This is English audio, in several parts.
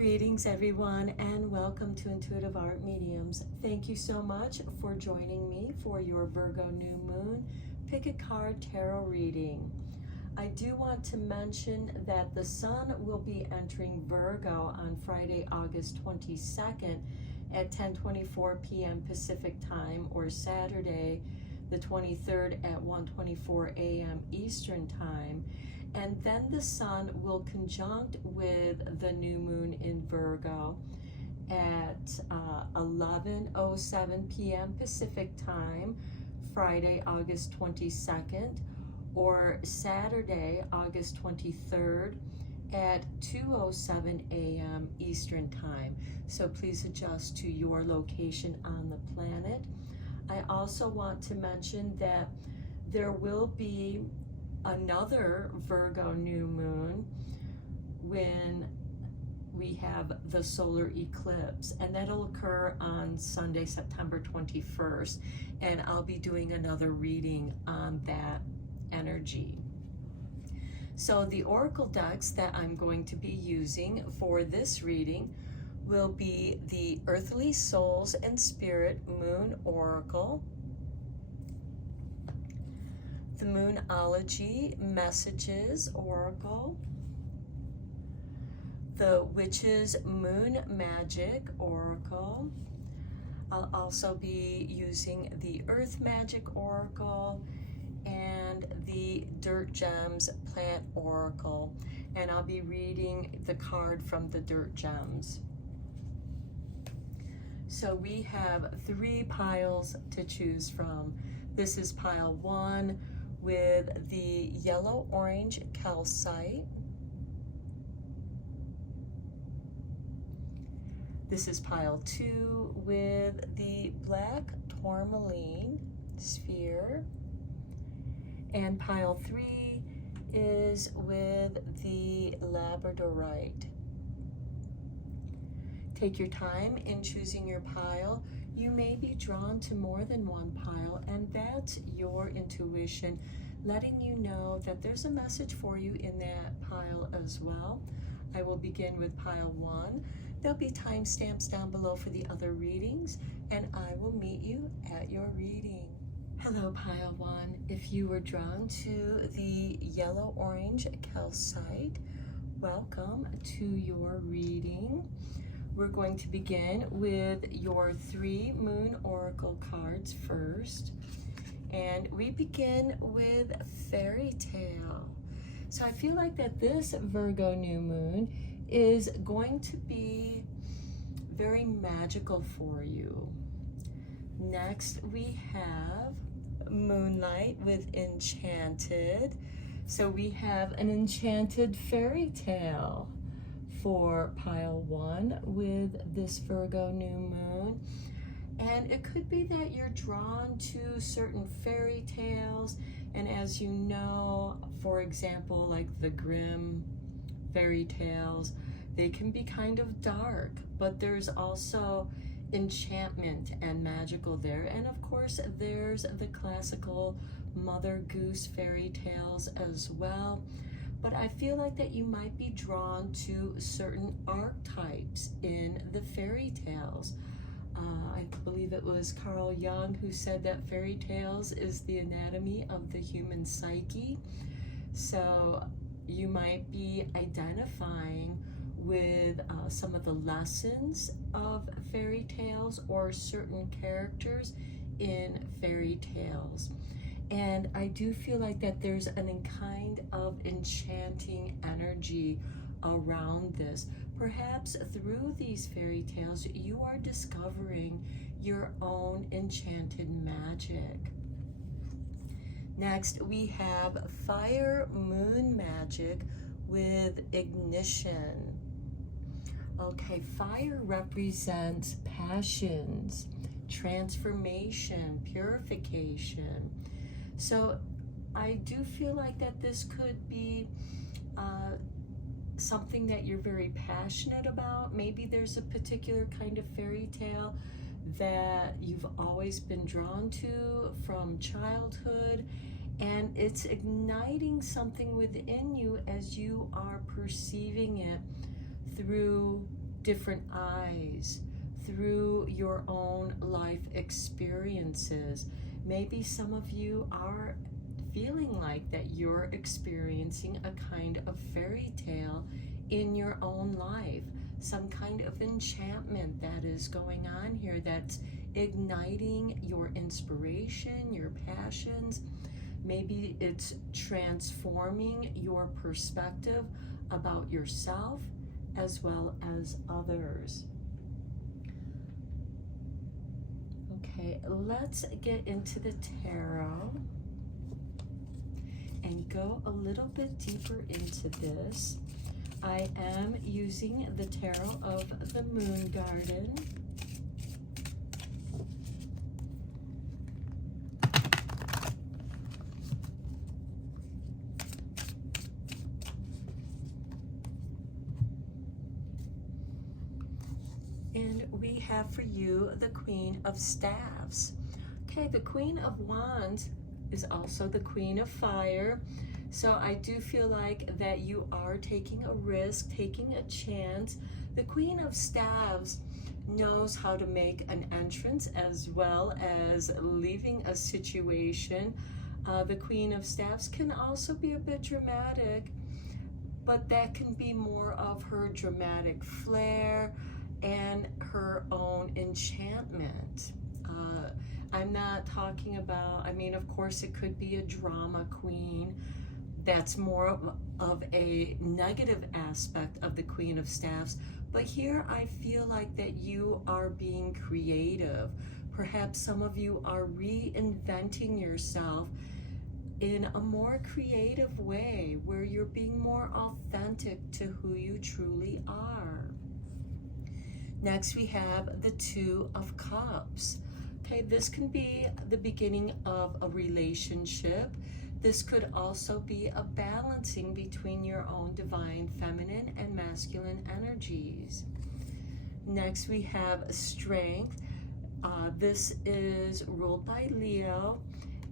Greetings everyone, and welcome to Intuitive Art Mediums. Thank you so much for joining me for your Virgo new moon pick a card tarot reading. I do want to mention that the sun will be entering Virgo on Friday, August 22nd at 10:24 p.m. Pacific time, or Saturday the 23rd at 1:24 a.m. Eastern time. And then the sun will conjunct with the new moon in Virgo at 11:07 p.m. Pacific time, Friday, August 22nd, or Saturday, August 23rd at 2:07 a.m. Eastern time. So please adjust to your location on the planet. I also want to mention that there will be another Virgo new moon when we have the solar eclipse, and that'll occur on Sunday, September 21st, and I'll be doing another reading on that energy. So the oracle decks that I'm going to be using for this reading will be the Earthly Souls and Spirit Moon Oracle, the Moonology Messages Oracle, the Witches Moon Magic Oracle. I'll also be using the Earth Magic Oracle and the Dirt Gems Plant Oracle. And I'll be reading the card from the Dirt Gems. So we have 3 piles to choose from. This is pile 1 with the yellow-orange calcite. This is pile 2 with the black tourmaline sphere. And pile 3 is with the labradorite. Take your time in choosing your pile. You may be drawn to more than one pile, and that's your intuition letting you know that there's a message for you in that pile as well. I will begin with pile 1. There'll be timestamps down below for the other readings, and I will meet you at your reading. Hello, pile 1. If you were drawn to the yellow-orange calcite, welcome to your reading. We're going to begin with your 3 moon oracle cards first. And we begin with Fairy Tale. So I feel like that this Virgo new moon is going to be very magical for you. Next, we have Moonlight with Enchanted. So we have an enchanted fairy tale for pile 1 with this Virgo new moon. And it could be that you're drawn to certain fairy tales, and as you know, for example, like the Grimm fairy tales, they can be kind of dark, but there's also enchantment and magical there. And of course, there's the classical Mother Goose fairy tales as well. But I feel like that you might be drawn to certain archetypes in the fairy tales. I believe it was Carl Jung who said that fairy tales is the anatomy of the human psyche. So you might be identifying with some of the lessons of fairy tales or certain characters in fairy tales. And I do feel like that there's a kind of enchanting energy around this. Perhaps through these fairy tales, you are discovering your own enchanted magic. Next, we have Fire Moon Magic with Ignition. Okay, fire represents passions, transformation, purification. So I do feel like that this could be something that you're very passionate about. Maybe there's a particular kind of fairy tale that you've always been drawn to from childhood, and it's igniting something within you as you are perceiving it through different eyes, through your own life experiences. Maybe some of you are feeling like that you're experiencing a kind of fairy tale in your own life, some kind of enchantment that is going on here that's igniting your inspiration, your passions. Maybe it's transforming your perspective about yourself as well as others. Okay, let's get into the tarot and go a little bit deeper into this. I am using the tarot of the Moon Garden. And we have for you the Queen of Staffs. Okay, the Queen of Wands is also the Queen of Fire. So I do feel like that you are taking a risk, taking a chance. The Queen of Staffs knows how to make an entrance as well as leaving a situation. The Queen of Staffs can also be a bit dramatic, but that can be more of her dramatic flair and her own enchantment. I'm not talking about, I mean, of course it could be a drama queen. That's more of a negative aspect of the Queen of Staffs. But here I feel like that you are being creative. Perhaps some of you are reinventing yourself in a more creative way, where you're being more authentic to who you truly are. Next, we have the Two of Cups. Okay, this can be the beginning of a relationship. This could also be a balancing between your own divine feminine and masculine energies. Next, we have Strength. This is ruled by Leo,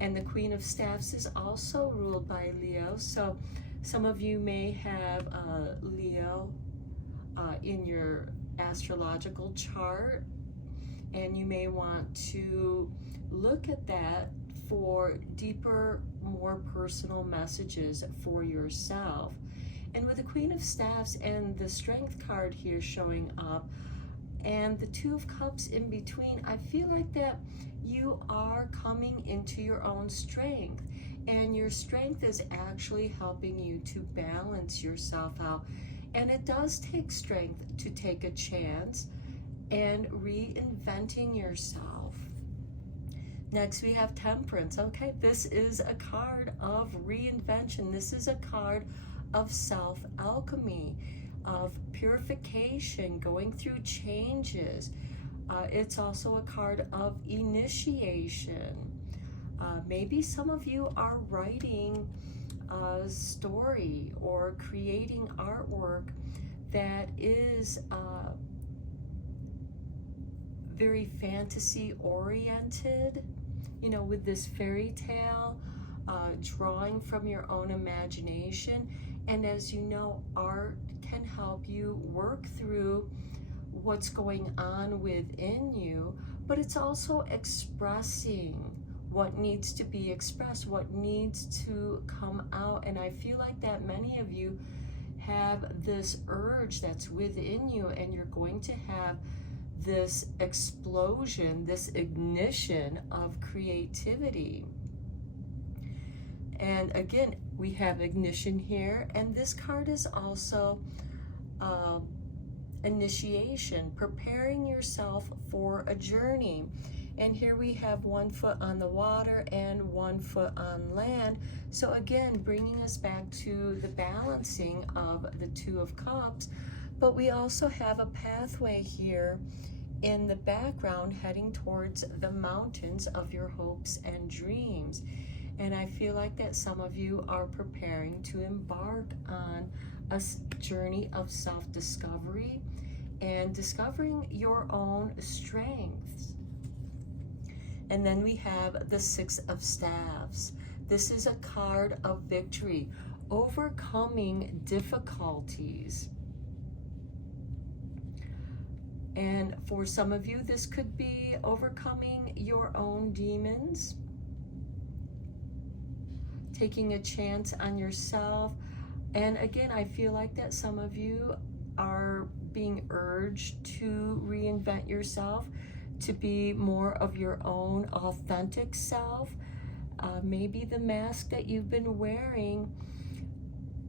and the Queen of Staffs is also ruled by Leo. So some of you may have Leo in your astrological chart, and you may want to look at that for deeper, more personal messages for yourself. And with the Queen of Staffs and the Strength card here showing up and the Two of Cups in between, I feel like that you are coming into your own strength, and your strength is actually helping you to balance yourself out. And it does take strength to take a chance and reinventing yourself. Next, we have Temperance. Okay, this is a card of reinvention. This is a card of self-alchemy, of purification, going through changes. It's also a card of initiation. Maybe some of you are writing a story or creating artwork that is very fantasy oriented, you know, with this fairy tale, drawing from your own imagination. And as you know, art can help you work through what's going on within you, but it's also expressing what needs to be expressed, what needs to come out. And I feel like that many of you have this urge that's within you, and you're going to have this explosion, this ignition of creativity. And again, we have ignition here, and this card is also initiation, preparing yourself for a journey. And here we have 1 foot on the water and 1 foot on land. So again, bringing us back to the balancing of the Two of Cups. But we also have a pathway here in the background heading towards the mountains of your hopes and dreams. And I feel like that some of you are preparing to embark on a journey of self-discovery and discovering your own strengths. And then we have the Six of Staffs. This is a card of victory, overcoming difficulties. And for some of you, this could be overcoming your own demons, taking a chance on yourself. And again, I feel like that some of you are being urged to reinvent yourself, to be more of your own authentic self. Maybe the mask that you've been wearing,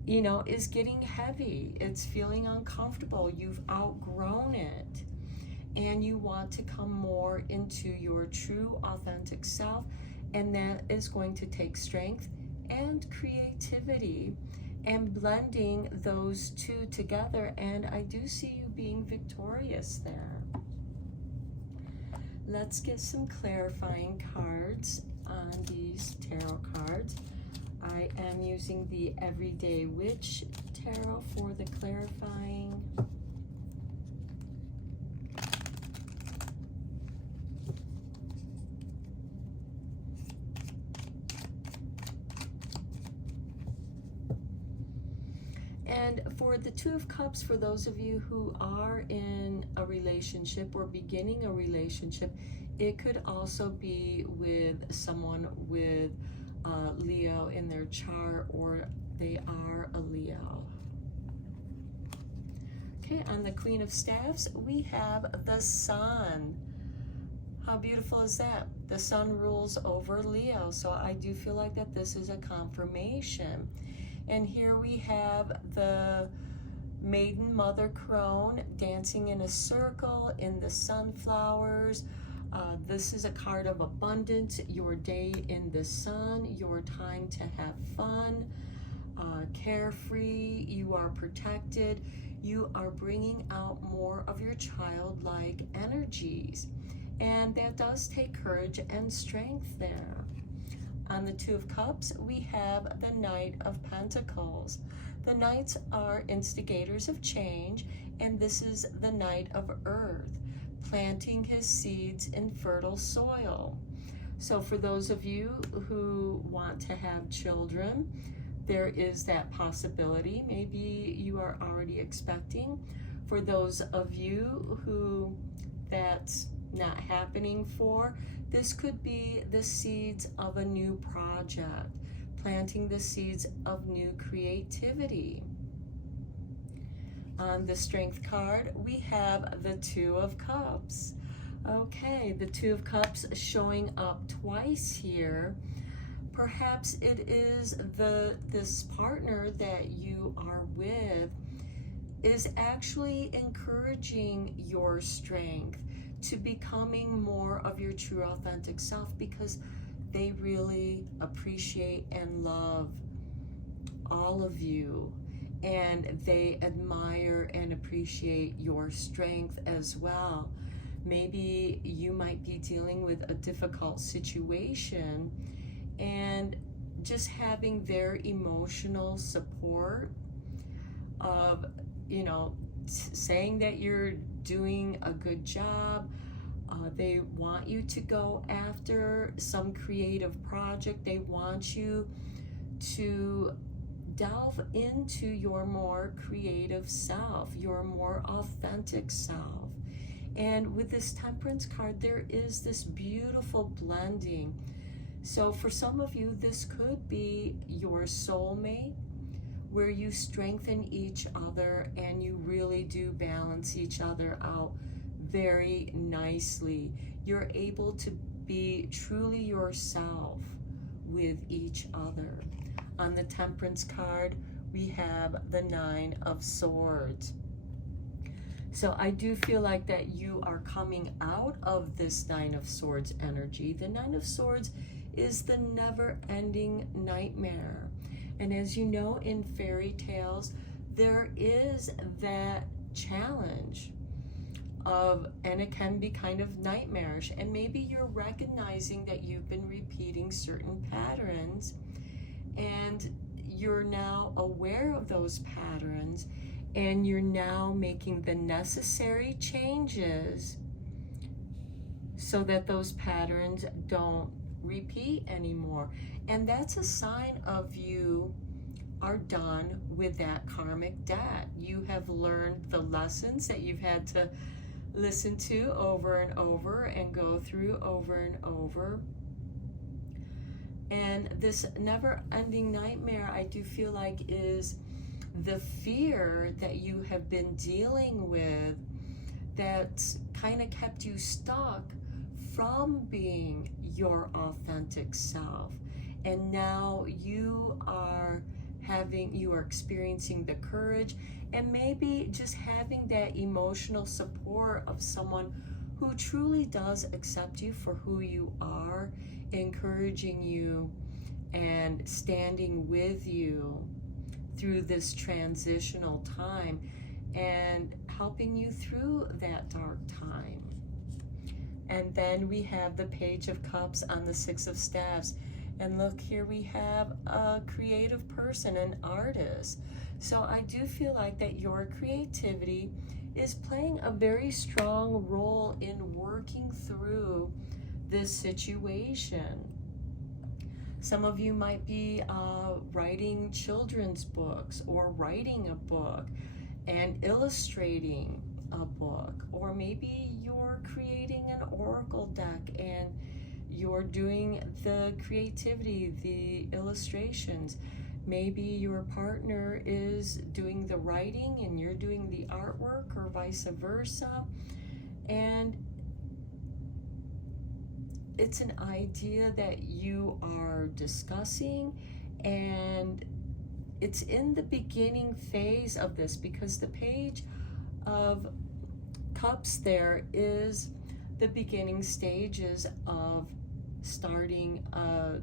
you know, is getting heavy. It's feeling uncomfortable. You've outgrown it. And you want to come more into your true authentic self. And that is going to take strength and creativity and blending those two together. And I do see you being victorious there. Let's get some clarifying cards on these tarot cards. I am using the Everyday Witch Tarot for the clarifying. And for the Two of Cups, for those of you who are in a relationship or beginning a relationship, it could also be with someone with Leo in their chart, or they are a Leo. Okay, on the Queen of Staffs, we have the Sun. How beautiful is that? The Sun rules over Leo, so I do feel like that this is a confirmation. And here we have the Maiden Mother Crone dancing in a circle in the sunflowers. This is a card of abundance, your day in the sun, your time to have fun, carefree, you are protected, you are bringing out more of your childlike energies. And that does take courage and strength there. On the Two of Cups, we have the Knight of Pentacles. The Knights are instigators of change, and this is the Knight of Earth, planting his seeds in fertile soil. So for those of you who want to have children, there is that possibility. Maybe you are already expecting. For those of you who that's not happening for, this could be the seeds of a new project, planting the seeds of new creativity. On the Strength card, we have the Two of Cups. Okay, the Two of Cups showing up twice here. Perhaps it is this partner that you are with is actually encouraging your strength to becoming more of your true authentic self, because they really appreciate and love all of you, and they admire and appreciate your strength as well. Maybe you might be dealing with a difficult situation, and just having their emotional support of, you know, saying that you're doing a good job. They want you to go after some creative project. They want you to delve into your more creative self, your more authentic self. And with this Temperance card, there is this beautiful blending. So for some of you, this could be your soulmate, where you strengthen each other and you really do balance each other out very nicely. You're able to be truly yourself with each other. On the Temperance card, we have the Nine of Swords. So I do feel like that you are coming out of this Nine of Swords energy. The Nine of Swords is the never-ending nightmare. And as you know, in fairy tales, there is that challenge of, and it can be kind of nightmarish. And maybe you're recognizing that you've been repeating certain patterns, and you're now aware of those patterns, and you're now making the necessary changes so that those patterns don't repeat anymore. And that's a sign of you are done with that karmic debt. You have learned the lessons that you've had to listen to over and over and go through over and over. And this never-ending nightmare, I do feel like, is the fear that you have been dealing with that's kind of kept you stuck from being your authentic self. And now you are experiencing the courage and maybe just having that emotional support of someone who truly does accept you for who you are, encouraging you and standing with you through this transitional time and helping you through that dark time. And then we have the Page of Cups on the Six of Staffs. And look, here we have a creative person, an artist. So I do feel like that your creativity is playing a very strong role in working through this situation. Some of you might be writing children's books, or writing a book and illustrating a book, or maybe you're creating an oracle deck and you're doing the creativity, the illustrations. Maybe your partner is doing the writing and you're doing the artwork, or vice versa. And it's an idea that you are discussing, and it's in the beginning phase of this, because the Page of Cups there is the beginning stages of starting a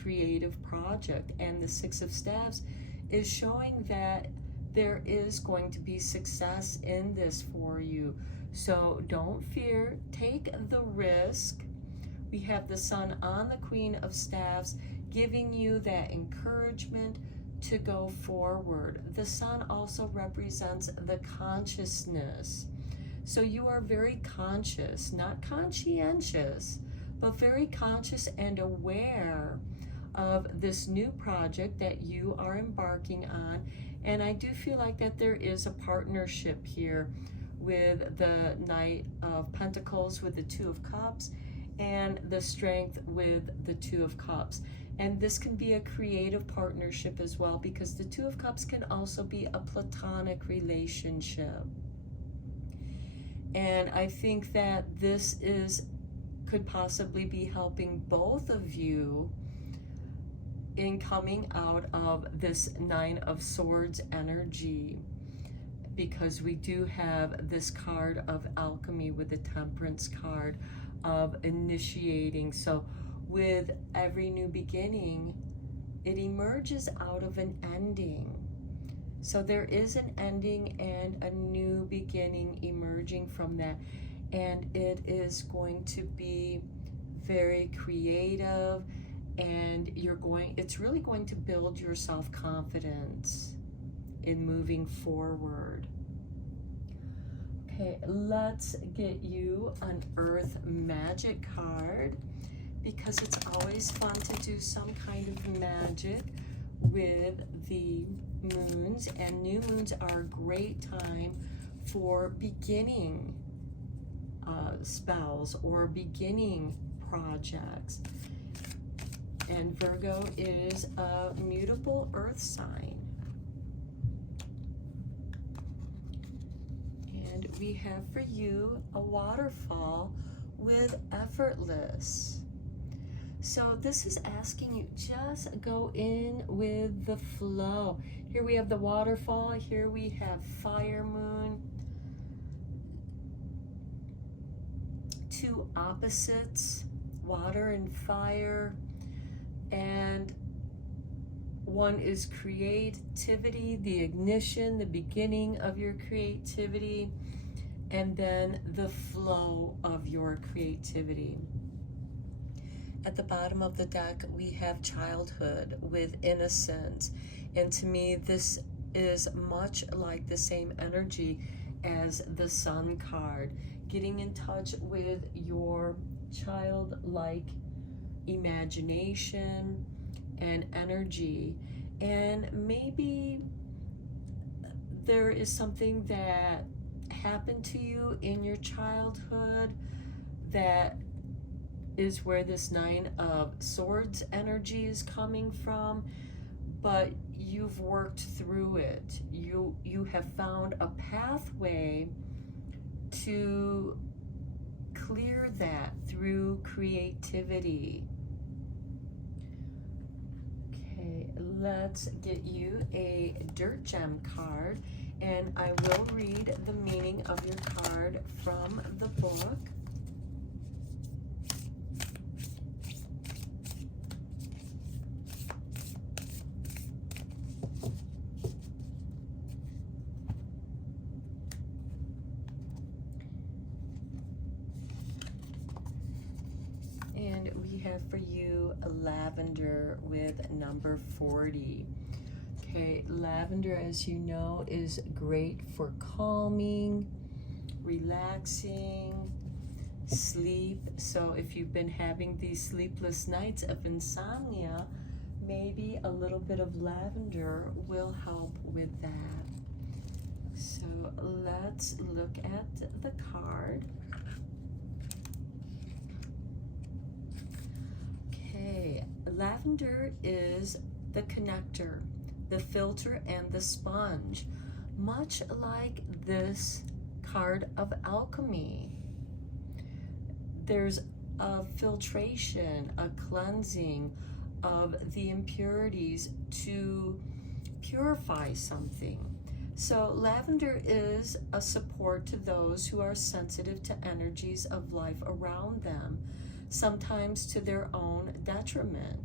creative project, and the Six of Staffs is showing that there is going to be success in this for you. So don't fear, take the risk. We have the Sun on the Queen of Staffs, giving you that encouragement to go forward. The Sun also represents the consciousness. So you are very conscious, not conscientious, but very conscious and aware of this new project that you are embarking on. And I do feel like that there is a partnership here with the Knight of Pentacles, with the Two of Cups, and the Strength with the Two of Cups. And this can be a creative partnership as well, because the Two of Cups can also be a platonic relationship. And I think that this could possibly be helping both of you in coming out of this Nine of Swords energy, because we do have this card of alchemy with the Temperance card of initiating. So with every new beginning, it emerges out of an ending. So there is an ending and a new beginning emerging from that. And it is going to be very creative, and it's really going to build your self-confidence in moving forward. Okay, let's get you an Earth Magic card, because it's always fun to do some kind of magic with the moons, and new moons are a great time for beginning spells or beginning projects. And Virgo is a mutable earth sign. And we have for you a waterfall with effortless. So this is asking you, just go in with the flow. Here we have the waterfall, here we have fire moon. Two opposites, water and fire. And one is creativity, the ignition, the beginning of your creativity, and then the flow of your creativity. At the bottom of the deck, we have childhood with innocence. And to me, this is much like the same energy as the Sun card. Getting in touch with your childlike imagination and energy. And maybe there is something that happened to you in your childhood, that is where this Nine of Swords energy is coming from, but you've worked through it. You have found a pathway to clear that through creativity. Okay, let's get you a dirt gem card, and I will read the meaning of your card from the book. And we have for you lavender with number 40. Okay, lavender, as you know, is great for calming, relaxing, sleep. So if you've been having these sleepless nights of insomnia, maybe a little bit of lavender will help with that. So let's look at the card. Okay, lavender is the connector, the filter, and the sponge, much like this card of alchemy. There's a filtration, a cleansing of the impurities to purify something. So lavender is a support to those who are sensitive to energies of life around them, sometimes to their own detriment.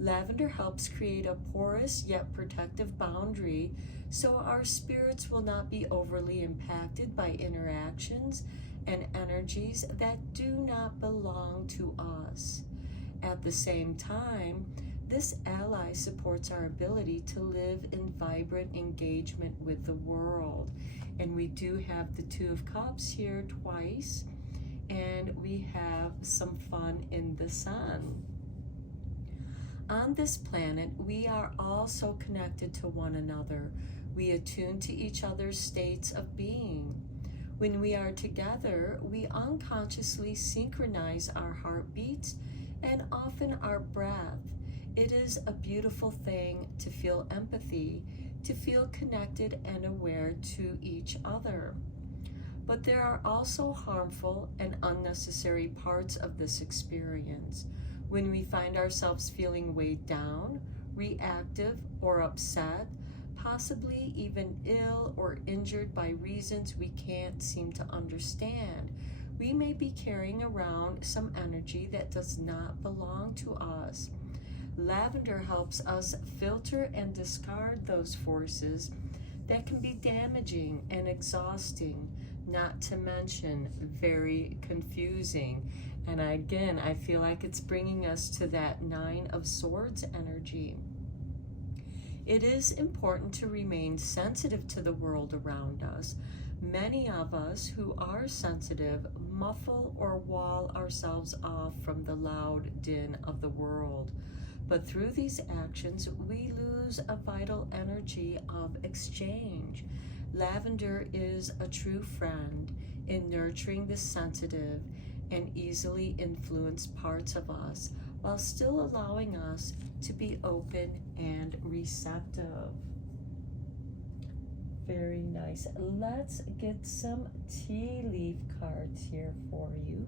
Lavender helps create a porous yet protective boundary so our spirits will not be overly impacted by interactions and energies that do not belong to us. At the same time, this ally supports our ability to live in vibrant engagement with the world. And we do have the Two of Cups here twice, and we have some fun in the sun. On this planet, we are also connected to one another. We attune to each other's states of being. When we are together, we unconsciously synchronize our heartbeats and often our breath. It is a beautiful thing to feel empathy, to feel connected and aware to each other. But there are also harmful and unnecessary parts of this experience. When we find ourselves feeling weighed down, reactive, or upset, possibly even ill or injured by reasons we can't seem to understand, we may be carrying around some energy that does not belong to us. Lavender helps us filter and discard those forces that can be damaging and exhausting, not to mention very confusing. And again, I feel like it's bringing us to that Nine of Swords energy. It is important to remain sensitive to the world around us. Many of us who are sensitive muffle or wall ourselves off from the loud din of the world. But through these actions, we lose a vital energy of exchange. Lavender is a true friend in nurturing the sensitive and easily influenced parts of us, while still allowing us to be open and receptive. Very nice. Let's get some tea leaf cards here for you.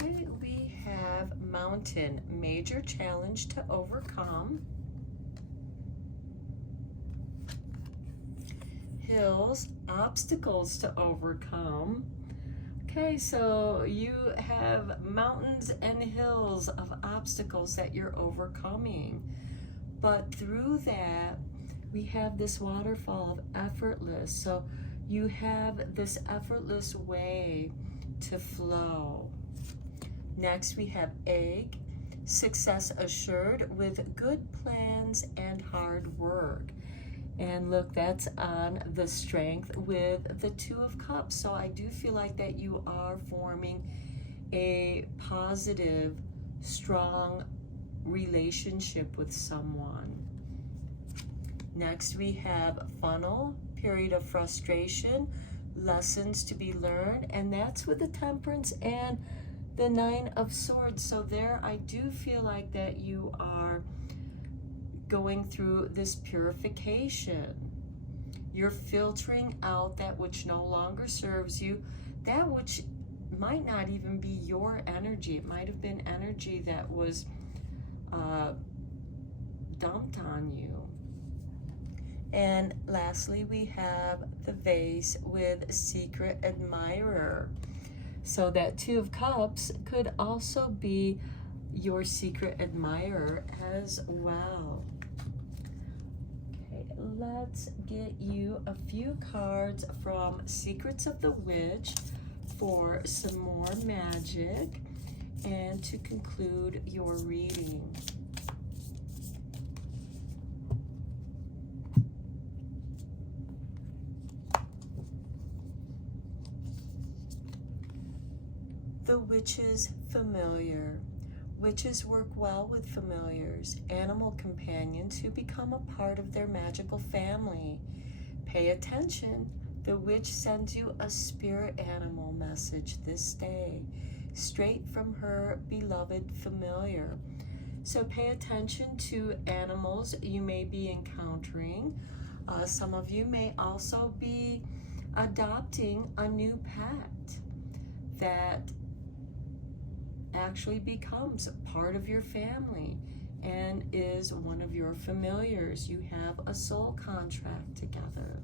Okay, we have Mountain, major challenge to overcome. Hills, obstacles to overcome. Okay, so you have mountains and hills of obstacles that you're overcoming. But through that, we have this waterfall of effortless. So you have this effortless way to flow. Next, we have egg, success assured with good plans and hard work. And look, that's on the strength with the Two of Cups. So I do feel like that you are forming a positive, strong relationship with someone. Next, we have funnel, period of frustration, lessons to be learned, and that's with the Temperance and the Nine of Swords. So there, I do feel like that you are going through this purification. You're filtering out that which no longer serves you, that which might not even be your energy. It might have been energy that was dumped on you. And lastly, we have the vase with secret admirer. So that Two of Cups could also be your secret admirer as well. Okay, let's get you a few cards from Secrets of the Witch for some more magic and to conclude your reading. The Witch's Familiar. Witches work well with familiars, animal companions who become a part of their magical family. Pay attention. The witch sends you a spirit animal message this day, straight from her beloved familiar. So pay attention to animals you may be encountering. Some of you may also be adopting a new pet that actually becomes part of your family and is one of your familiars. You have a soul contract together.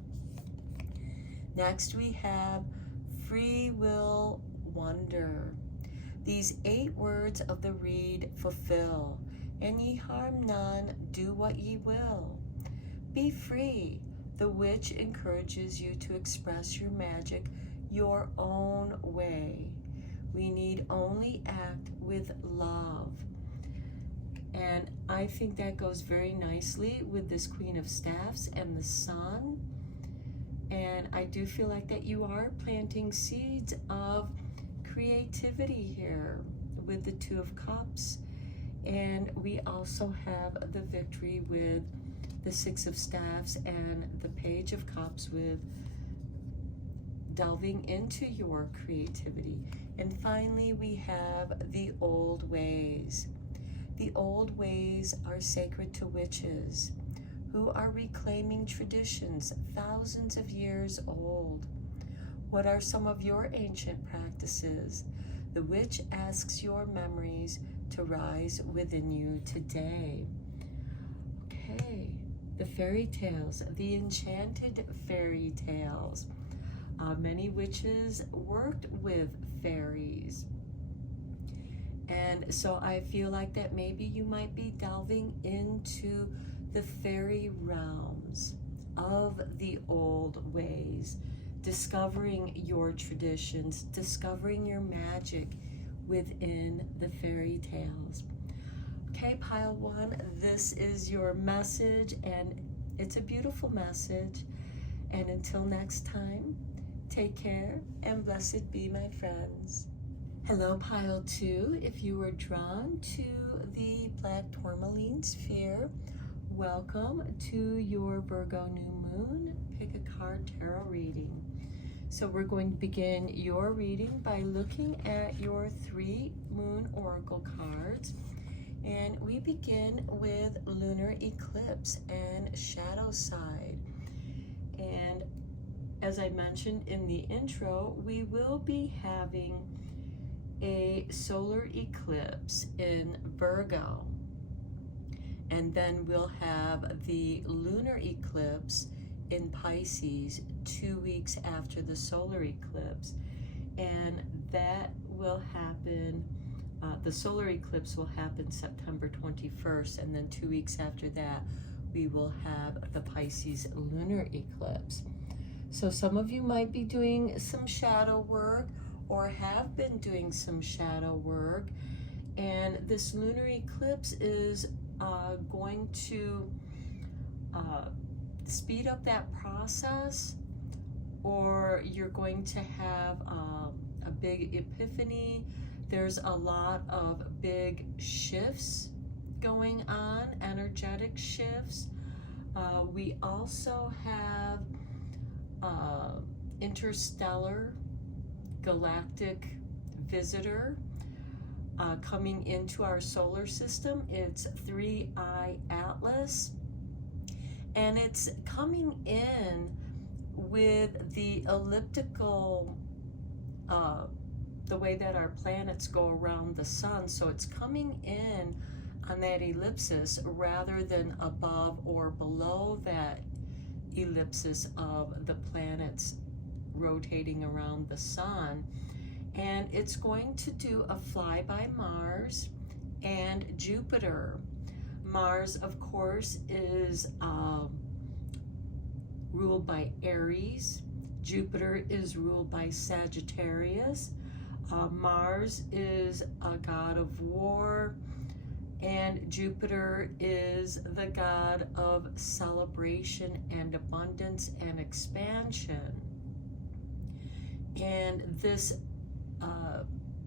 Next, we have free will wonder. These 8 words of the reed fulfill, and ye harm none, do what ye will. Be free. The witch encourages you to express your magic your own way. We need only act with love. And I think that goes very nicely with this Queen of Staffs and the Sun. And I do feel like that you are planting seeds of creativity here with the Two of Cups. And we also have the victory with the Six of Staffs and the Page of Cups with delving into your creativity. And finally, we have the old ways. The old ways are sacred to witches who are reclaiming traditions thousands of years old. What are some of your ancient practices? The witch asks your memories to rise within you today. Okay, the fairy tales, the enchanted fairy tales. Many witches worked with fairies. And so I feel like that maybe you might be delving into the fairy realms of the old ways, discovering your traditions, discovering your magic within the fairy tales. Okay, pile 1, this is your message, and it's a beautiful message. And until next time, take care and blessed be, my friends. Hello, pile 2. If you were drawn to the black tourmaline sphere, welcome to your Virgo new moon pick a card tarot reading. So we're going to begin your reading by looking at your 3 moon oracle cards. And we begin with lunar eclipse and shadow side. And as I mentioned in the intro, we will be having a solar eclipse in Virgo. And then we'll have the lunar eclipse in Pisces 2 weeks after the solar eclipse. And that will happen, the solar eclipse will happen September 21st. And then 2 weeks after that, we will have the Pisces lunar eclipse. So some of you might be doing some shadow work or have been doing some shadow work. And this lunar eclipse is going to speed up that process, or you're going to have a big epiphany. There's a lot of big shifts going on, energetic shifts. We also have interstellar galactic visitor coming into our solar system. It's 3I Atlas, and it's coming in with the elliptical, the way that our planets go around the sun. So it's coming in on that ellipsis rather than above or below that ellipsis of the planets rotating around the sun. And it's going to do a flyby Mars and Jupiter. Mars, of course, is ruled by Aries. Jupiter is ruled by Sagittarius. Mars is a god of war, and Jupiter is the god of celebration and abundance and expansion. And this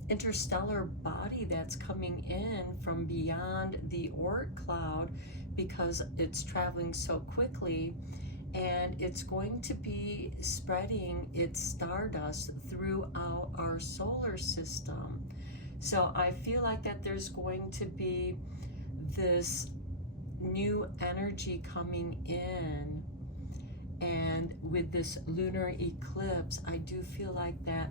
interstellar body that's coming in from beyond the Oort cloud, because it's traveling so quickly, and it's going to be spreading its stardust throughout our solar system. So I feel like that there's going to be this new energy coming in, and with this lunar eclipse, I do feel like that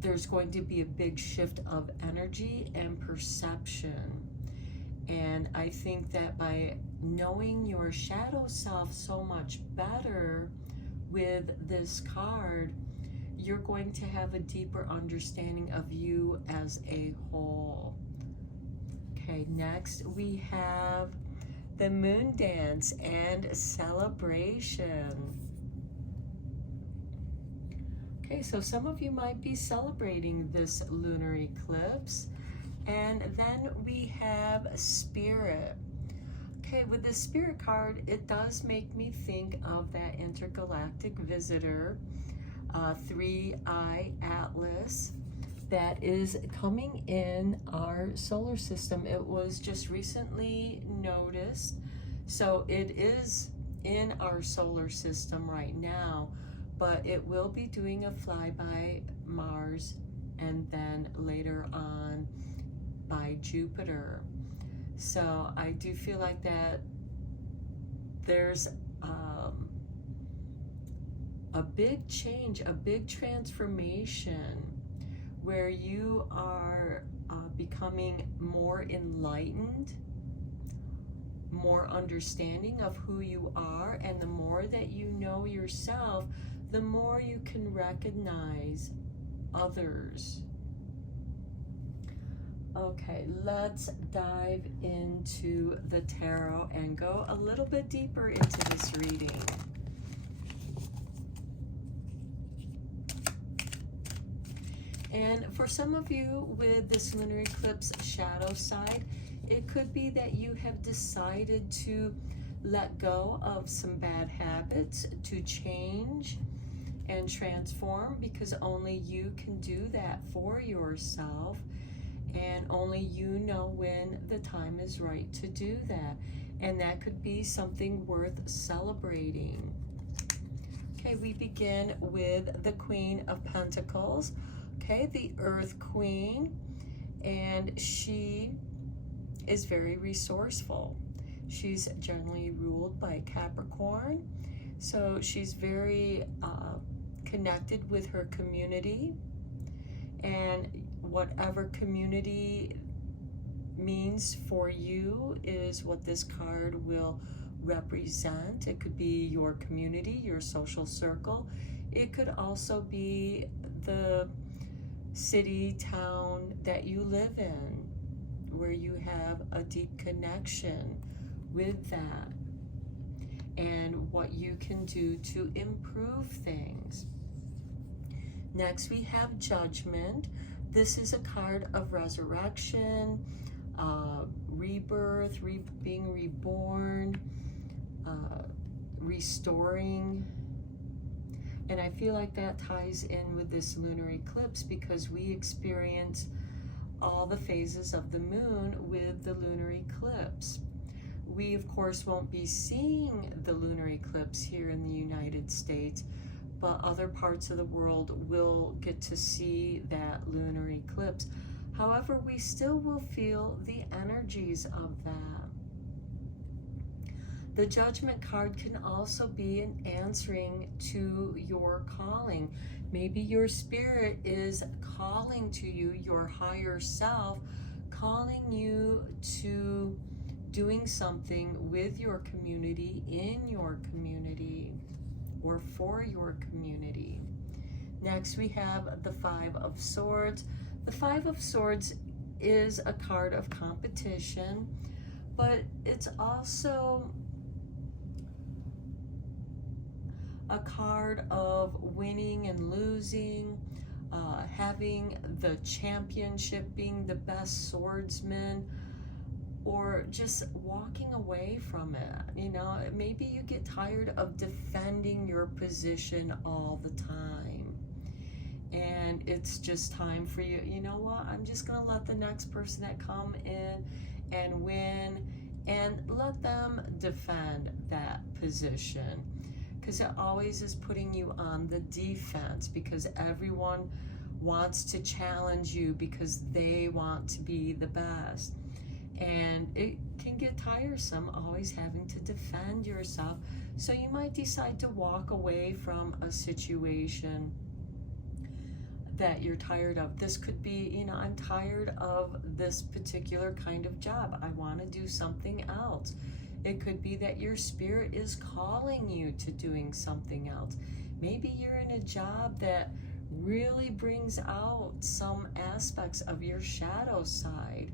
there's going to be a big shift of energy and perception. And I think that by knowing your shadow self so much better with this card, you're going to have a deeper understanding of you as a whole. Okay, next we have the moon dance and celebration. Okay, so some of you might be celebrating this lunar eclipse. And then we have Spirit. Okay, with the Spirit card, it does make me think of that intergalactic visitor, 3I Atlas, that is coming in our solar system. It was just recently noticed, so it is in our solar system right now, but it will be doing a flyby Mars and then later on by Jupiter. So I do feel like that there's a big change, a big transformation, where you are becoming more enlightened, more understanding of who you are, and the more that you know yourself, the more you can recognize others. Okay, let's dive into the tarot and go a little bit deeper into this reading. And for some of you with this lunar eclipse shadow side, it could be that you have decided to let go of some bad habits, to change and transform, because only you can do that for yourself, and only you know when the time is right to do that. And that could be something worth celebrating. Okay, we begin with the Queen of Pentacles. Okay, the Earth Queen, and she is very resourceful. She's generally ruled by Capricorn, so she's very connected with her community, and whatever community means for you is what this card will represent. It could be your community, your social circle. It could also be the city, town that you live in, where you have a deep connection with that, and what you can do to improve things. Next, we have Judgment. This is a card of resurrection, rebirth, being reborn, restoring. And I feel like that ties in with this lunar eclipse, because we experience all the phases of the moon with the lunar eclipse. We, of course, won't be seeing the lunar eclipse here in the United States, but other parts of the world will get to see that lunar eclipse. However, we still will feel the energies of that. The Judgment card can also be an answering to your calling. Maybe your spirit is calling to you, your higher self, calling you to doing something with your community, in your community, or for your community. Next, we have the Five of Swords. The Five of Swords is a card of competition, but it's also a card of winning and losing, having the championship, being the best swordsman, or just walking away from it. You know, maybe you get tired of defending your position all the time, and it's just time for you, you know what, I'm just gonna let the next person that come in and win, and let them defend that position. Because it always is putting you on the defense, because everyone wants to challenge you because they want to be the best. And it can get tiresome always having to defend yourself. So you might decide to walk away from a situation that you're tired of. This could be, you know, I'm tired of this particular kind of job. I want to do something else. It could be that your spirit is calling you to doing something else. Maybe you're in a job that really brings out some aspects of your shadow side,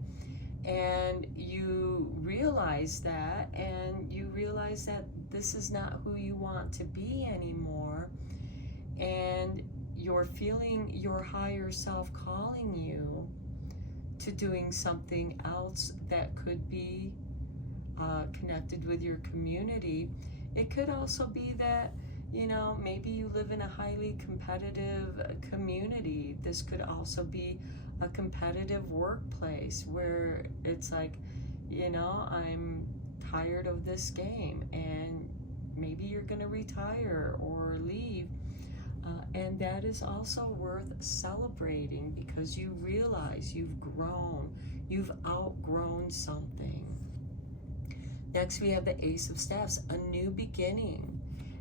and you realize that, and you realize that this is not who you want to be anymore, and you're feeling your higher self calling you to doing something else that could be connected with your community. It could also be that, you know, maybe you live in a highly competitive community. This could also be a competitive workplace where it's like, you know, I'm tired of this game, and maybe you're going to retire or leave. And that is also worth celebrating, because you realize you've grown, you've outgrown something. Next, we have the Ace of Staffs, a new beginning.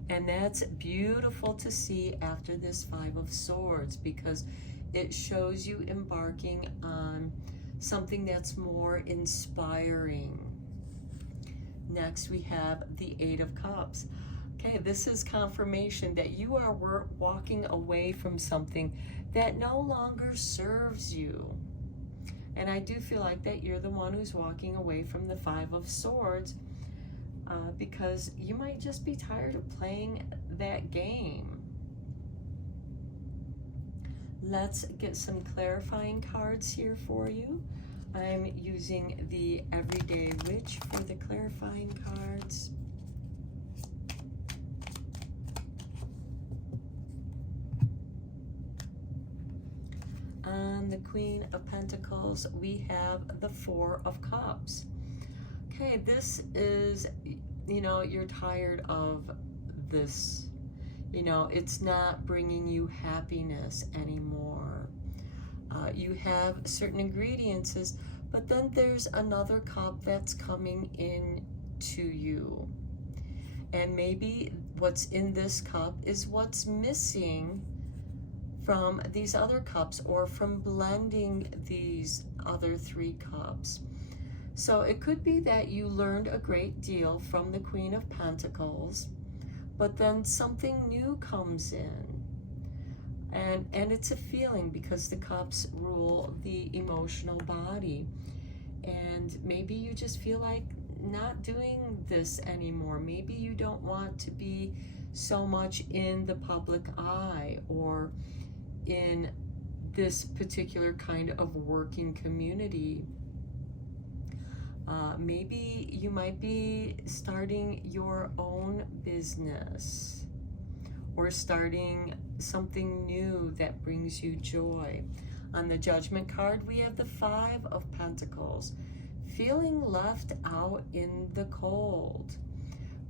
And that's beautiful to see after this Five of Swords, because it shows you embarking on something that's more inspiring. Next, we have the Eight of Cups. Okay, this is confirmation that you are walking away from something that no longer serves you. And I do feel like that you're the one who's walking away from the Five of Swords, because you might just be tired of playing that game. Let's get some clarifying cards here for you. I'm using the Everyday Witch for the clarifying cards. On the Queen of Pentacles, we have the Four of Cups. Okay, this is, you know, you're tired of this. You know, it's not bringing you happiness anymore. You have certain ingredients, but then there's another cup that's coming in to you. And maybe what's in this cup is what's missing from these other cups, or from blending these other three cups. So it could be that you learned a great deal from the Queen of Pentacles, but then something new comes in. And it's a feeling, because the cups rule the emotional body. And maybe you just feel like not doing this anymore. Maybe you don't want to be so much in the public eye, or in this particular kind of working community. Maybe you might be starting your own business or starting something new that brings you joy. On the Judgment card, we have the 5 of Pentacles, feeling left out in the cold,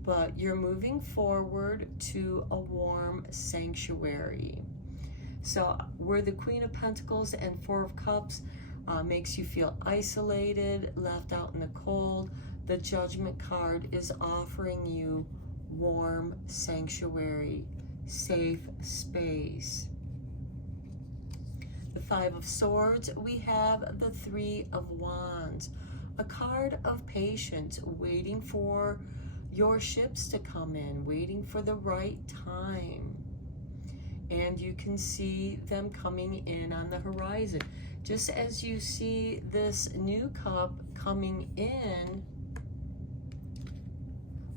but you're moving forward to a warm sanctuary. So where the Queen of Pentacles and 4 of Cups makes you feel isolated, left out in the cold, the Judgment card is offering you warm sanctuary, safe space. The 5 of Swords, we have the 3 of Wands, a card of patience, waiting for your ships to come in, waiting for the right time. And you can see them coming in on the horizon. Just as you see this new cup coming in,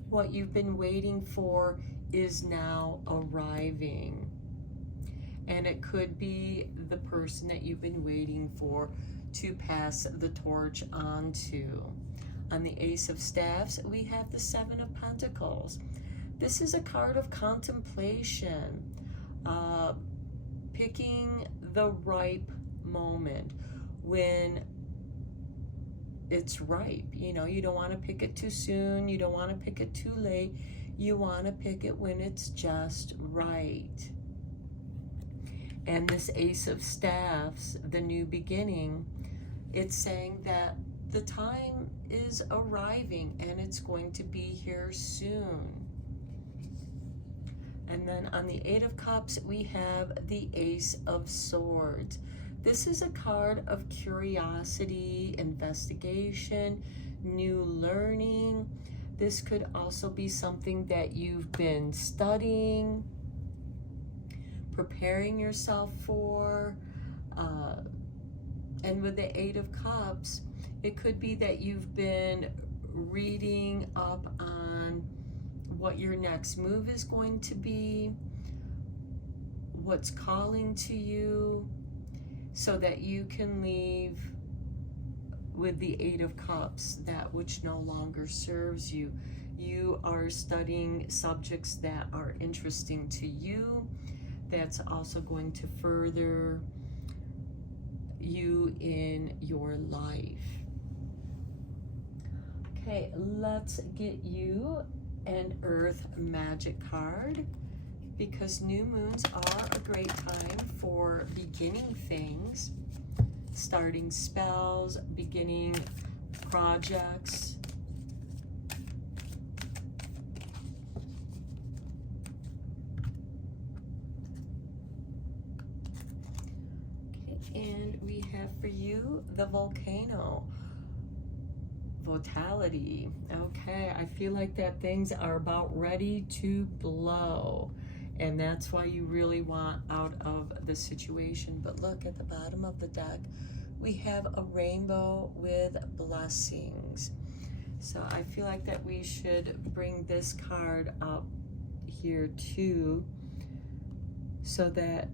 what you've been waiting for is now arriving. And it could be the person that you've been waiting for to pass the torch on to. On the Ace of Staffs, we have the 7 of Pentacles. This is a card of contemplation, picking the ripe moment when it's ripe. You know, you don't want to pick it too soon. You don't want to pick it too late. You want to pick it when it's just right. And this Ace of Staffs, the new beginning, it's saying that the time is arriving and it's going to be here soon. And then on the 8 of Cups, we have the Ace of Swords. This is a card of curiosity, investigation, new learning. This could also be something that you've been studying, preparing yourself for. And with the 8 of Cups, it could be that you've been reading up on what your next move is going to be, what's calling to you, so that you can leave with the 8 of Cups, that which no longer serves you. You are studying subjects that are interesting to you, that's also going to further you in your life. Okay, let's get you an Earth Magic card, because new moons are a great time for beginning things, starting spells, beginning projects. Okay, and we have for you the Volcano. Vitality. Okay, I feel like that things are about ready to blow, and that's why you really want out of the situation. But look at the bottom of the deck, we have a rainbow with blessings. So I feel like that we should bring this card up here too, so that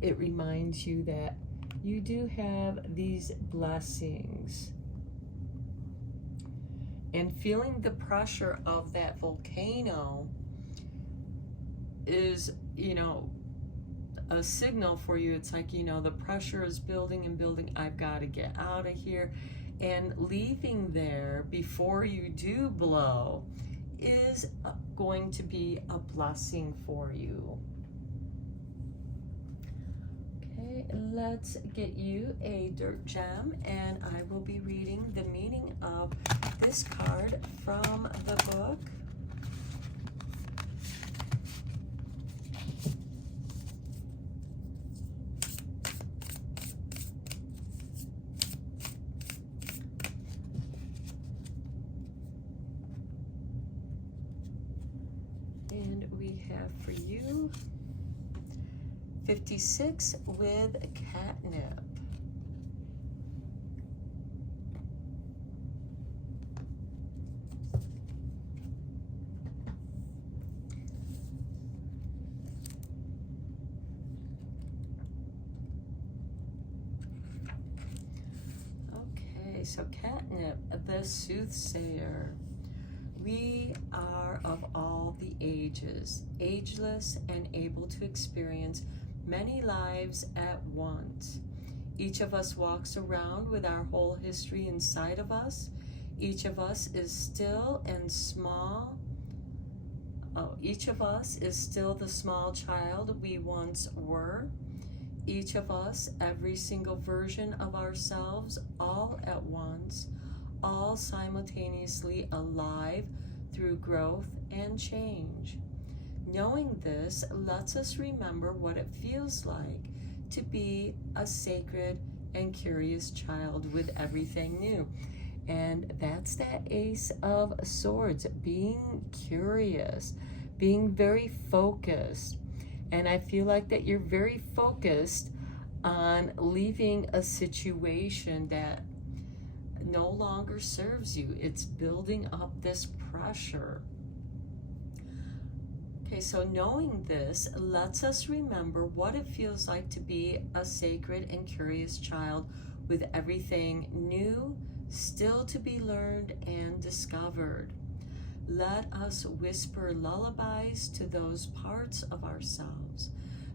it reminds you that you do have these blessings. And feeling the pressure of that volcano is, you know, a signal for you. It's like, you know, the pressure is building and building. I've got to get out of here. And leaving there before you do blow is going to be a blessing for you. Okay, let's get you a dirt gem, and I will be reading the meaning of this card from the book. And we have for you 56 with catnip. so catnip, the soothsayer. We are of all the ages, ageless and able to experience many lives at once. Each of us walks around with our whole history inside of us. Each of us is still and small. Each of us is still the small child we once were. Each of us, every single version of ourselves, all at once, all simultaneously alive through growth and change. Knowing this lets us remember what it feels like to be a sacred and curious child with everything new. And that's that Ace of Swords, being curious, being very focused. And I feel like that you're very focused on leaving a situation that no longer serves you. It's building up this pressure. Okay, so knowing this lets us remember what it feels like to be a sacred and curious child with everything new still to be learned and discovered. Let us whisper lullabies to those parts of ourselves.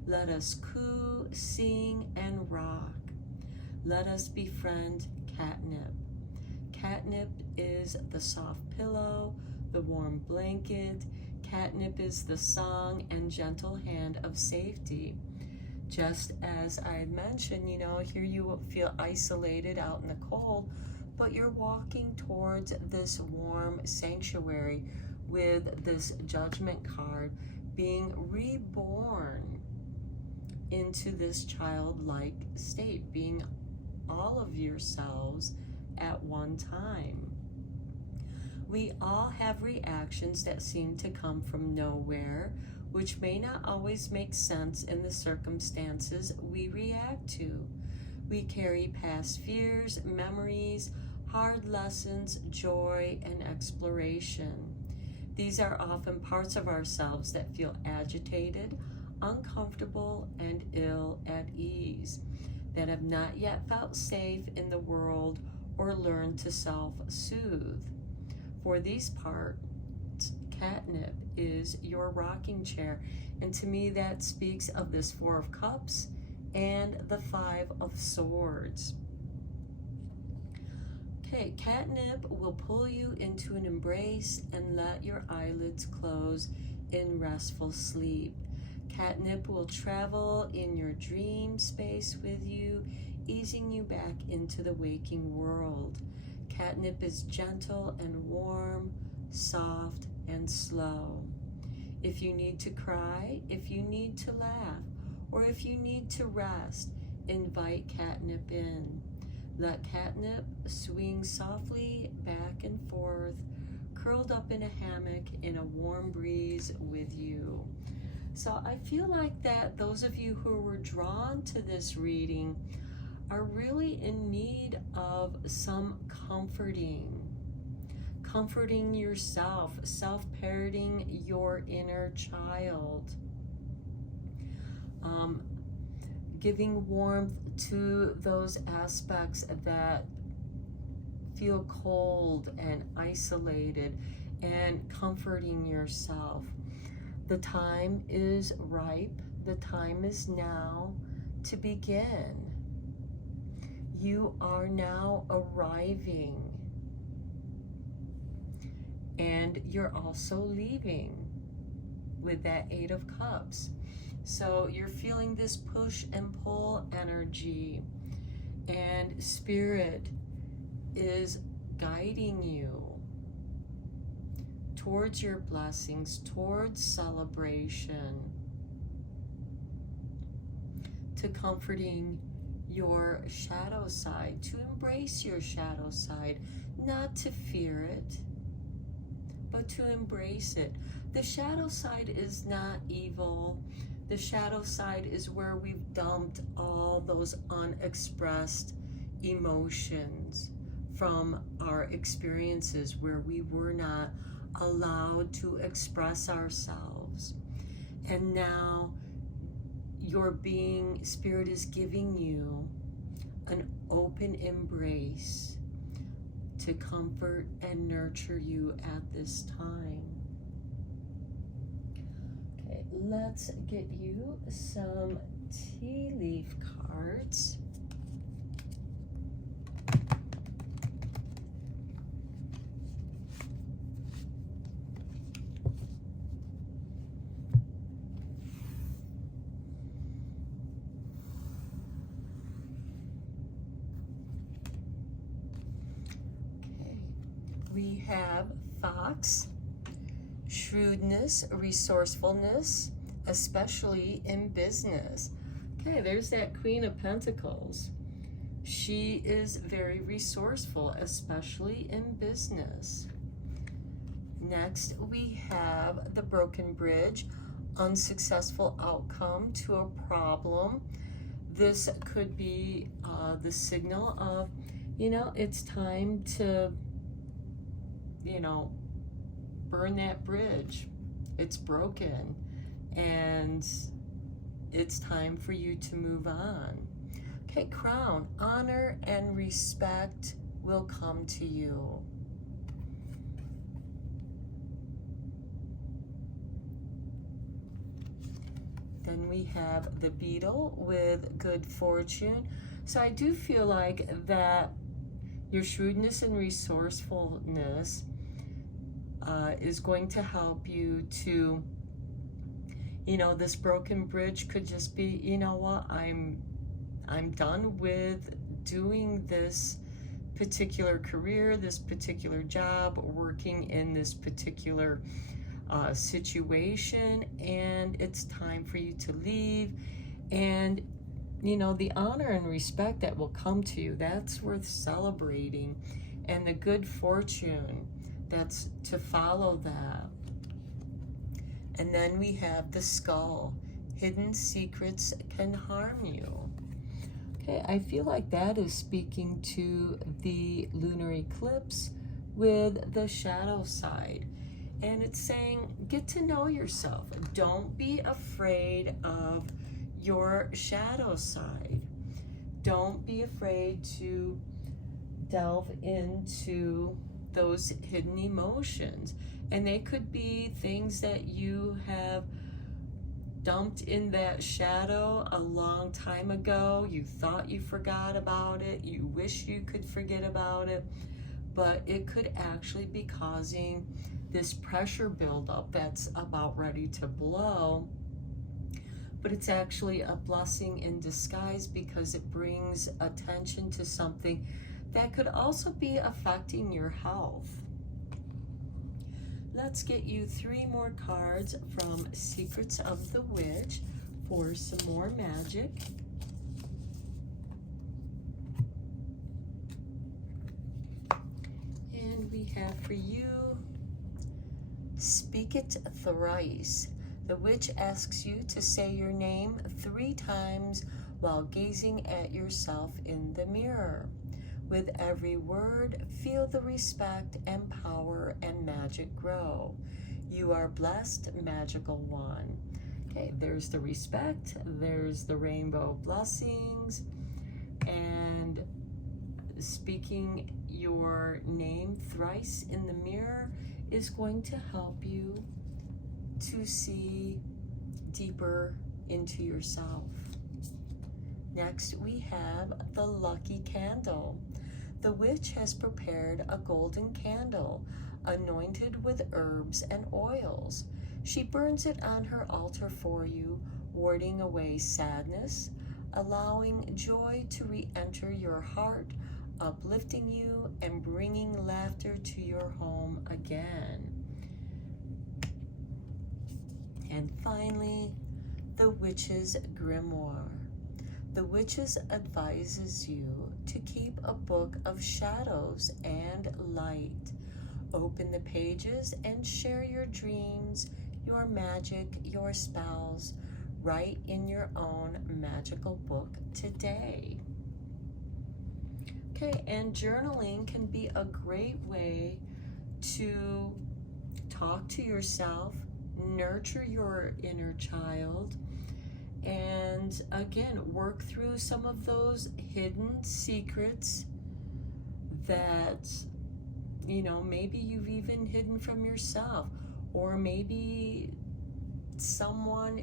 Let us coo, sing, and rock. Let us befriend catnip. Catnip is the soft pillow, the warm blanket. Catnip is the song and gentle hand of safety. Just as I had mentioned, here you feel isolated out in the cold, but you're walking towards this warm sanctuary with this judgment card, being reborn into this childlike state, being all of yourselves at one time. We all have reactions that seem to come from nowhere, which may not always make sense in the circumstances we react to. We carry past fears, memories, hard lessons, joy, and exploration. These are often parts of ourselves that feel agitated, uncomfortable, and ill at ease, that have not yet felt safe in the world or learned to self-soothe. For these parts, catnip is your rocking chair. And to me, that speaks of this Four of Cups and the Five of Swords. Okay, catnip will pull you into an embrace and let your eyelids close in restful sleep. Catnip will travel in your dream space with you, easing you back into the waking world. Catnip is gentle and warm, soft and slow. If you need to cry, if you need to laugh, or if you need to rest, invite catnip in. Let catnip swing softly back and forth, curled up in a hammock in a warm breeze with you. So I feel like that those of you who were drawn to this reading are really in need of some comforting yourself, self-parroting your inner child, giving warmth to those aspects that feel cold and isolated, and comforting yourself. The time is ripe, the time is now to begin. You are now arriving, and you're also leaving with that Eight of Cups. So you're feeling this push and pull energy, and Spirit is guiding you towards your blessings, towards celebration, to comforting your shadow side, to embrace your shadow side, not to fear it, but to embrace it. The shadow side is not evil. The shadow side is where we've dumped all those unexpressed emotions from our experiences where we were not allowed to express ourselves. And now your being, Spirit is giving you an open embrace, to comfort and nurture you at this time. Okay, let's get you some tea leaf cards. We have Fox, shrewdness, resourcefulness, especially in business. Okay, there's that Queen of Pentacles. She is very resourceful, especially in business. Next, we have the Broken Bridge, unsuccessful outcome to a problem. This could be the signal of, it's time to burn that bridge. It's broken and it's time for you to move on. Okay, Crown, honor and respect will come to you. Then we have the Beetle with good fortune. So I do feel like that your shrewdness and resourcefulness is going to help you to, this broken bridge could just be, I'm done with doing this particular career, this particular job, working in this particular situation, and it's time for you to leave. And the honor and respect that will come to you, that's worth celebrating. And the good fortune that's to follow that. And then we have the Skull. Hidden secrets can harm you. Okay, I feel like that is speaking to the lunar eclipse with the shadow side. And it's saying, get to know yourself. Don't be afraid of your shadow side. Don't be afraid to delve into those hidden emotions. And they could be things that you have dumped in that shadow a long time ago. You thought you forgot about it. You wish you could forget about it. But it could actually be causing this pressure buildup that's about ready to blow. But it's actually a blessing in disguise because it brings attention to something that could also be affecting your health. Let's get you 3 more cards from Secrets of the Witch for some more magic. And we have for you, Speak It Thrice. The witch asks you to say your name 3 times while gazing at yourself in the mirror. With every word, feel the respect and power and magic grow. You are blessed, magical one. Okay, there's the respect, there's the rainbow blessings, and speaking your name thrice in the mirror is going to help you to see deeper into yourself. Next, we have the Lucky Candle. The witch has prepared a golden candle, anointed with herbs and oils. She burns it on her altar for you, warding away sadness, allowing joy to re-enter your heart, uplifting you and bringing laughter to your home again. And finally, the Witch's Grimoire. The Witches advises you to keep a book of shadows and light. Open the pages and share your dreams, your magic, your spells. Write in your own magical book today. Okay, and journaling can be a great way to talk to yourself, nurture your inner child, and again, work through some of those hidden secrets that maybe you've even hidden from yourself, or maybe someone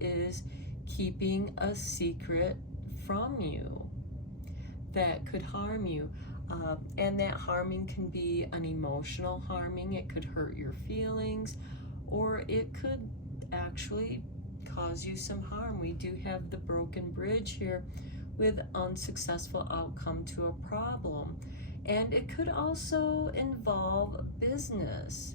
is keeping a secret from you that could harm you. And that harming can be an emotional harming. It could hurt your feelings, or it could actually cause you some harm. We do have the broken bridge here with unsuccessful outcome to a problem. And it could also involve business.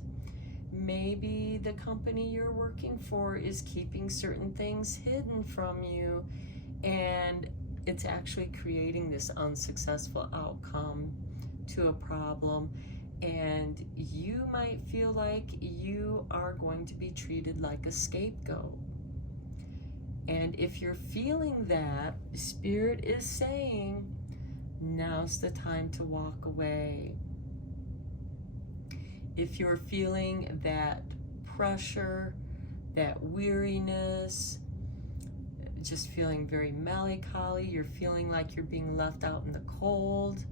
Maybe the company you're working for is keeping certain things hidden from you, and it's actually creating this unsuccessful outcome to a problem, and you might feel like you are going to be treated like a scapegoat. And if you're feeling that, Spirit is saying, now's the time to walk away. If you're feeling that pressure, that weariness, just feeling very melancholy, you're feeling like you're being left out in the cold,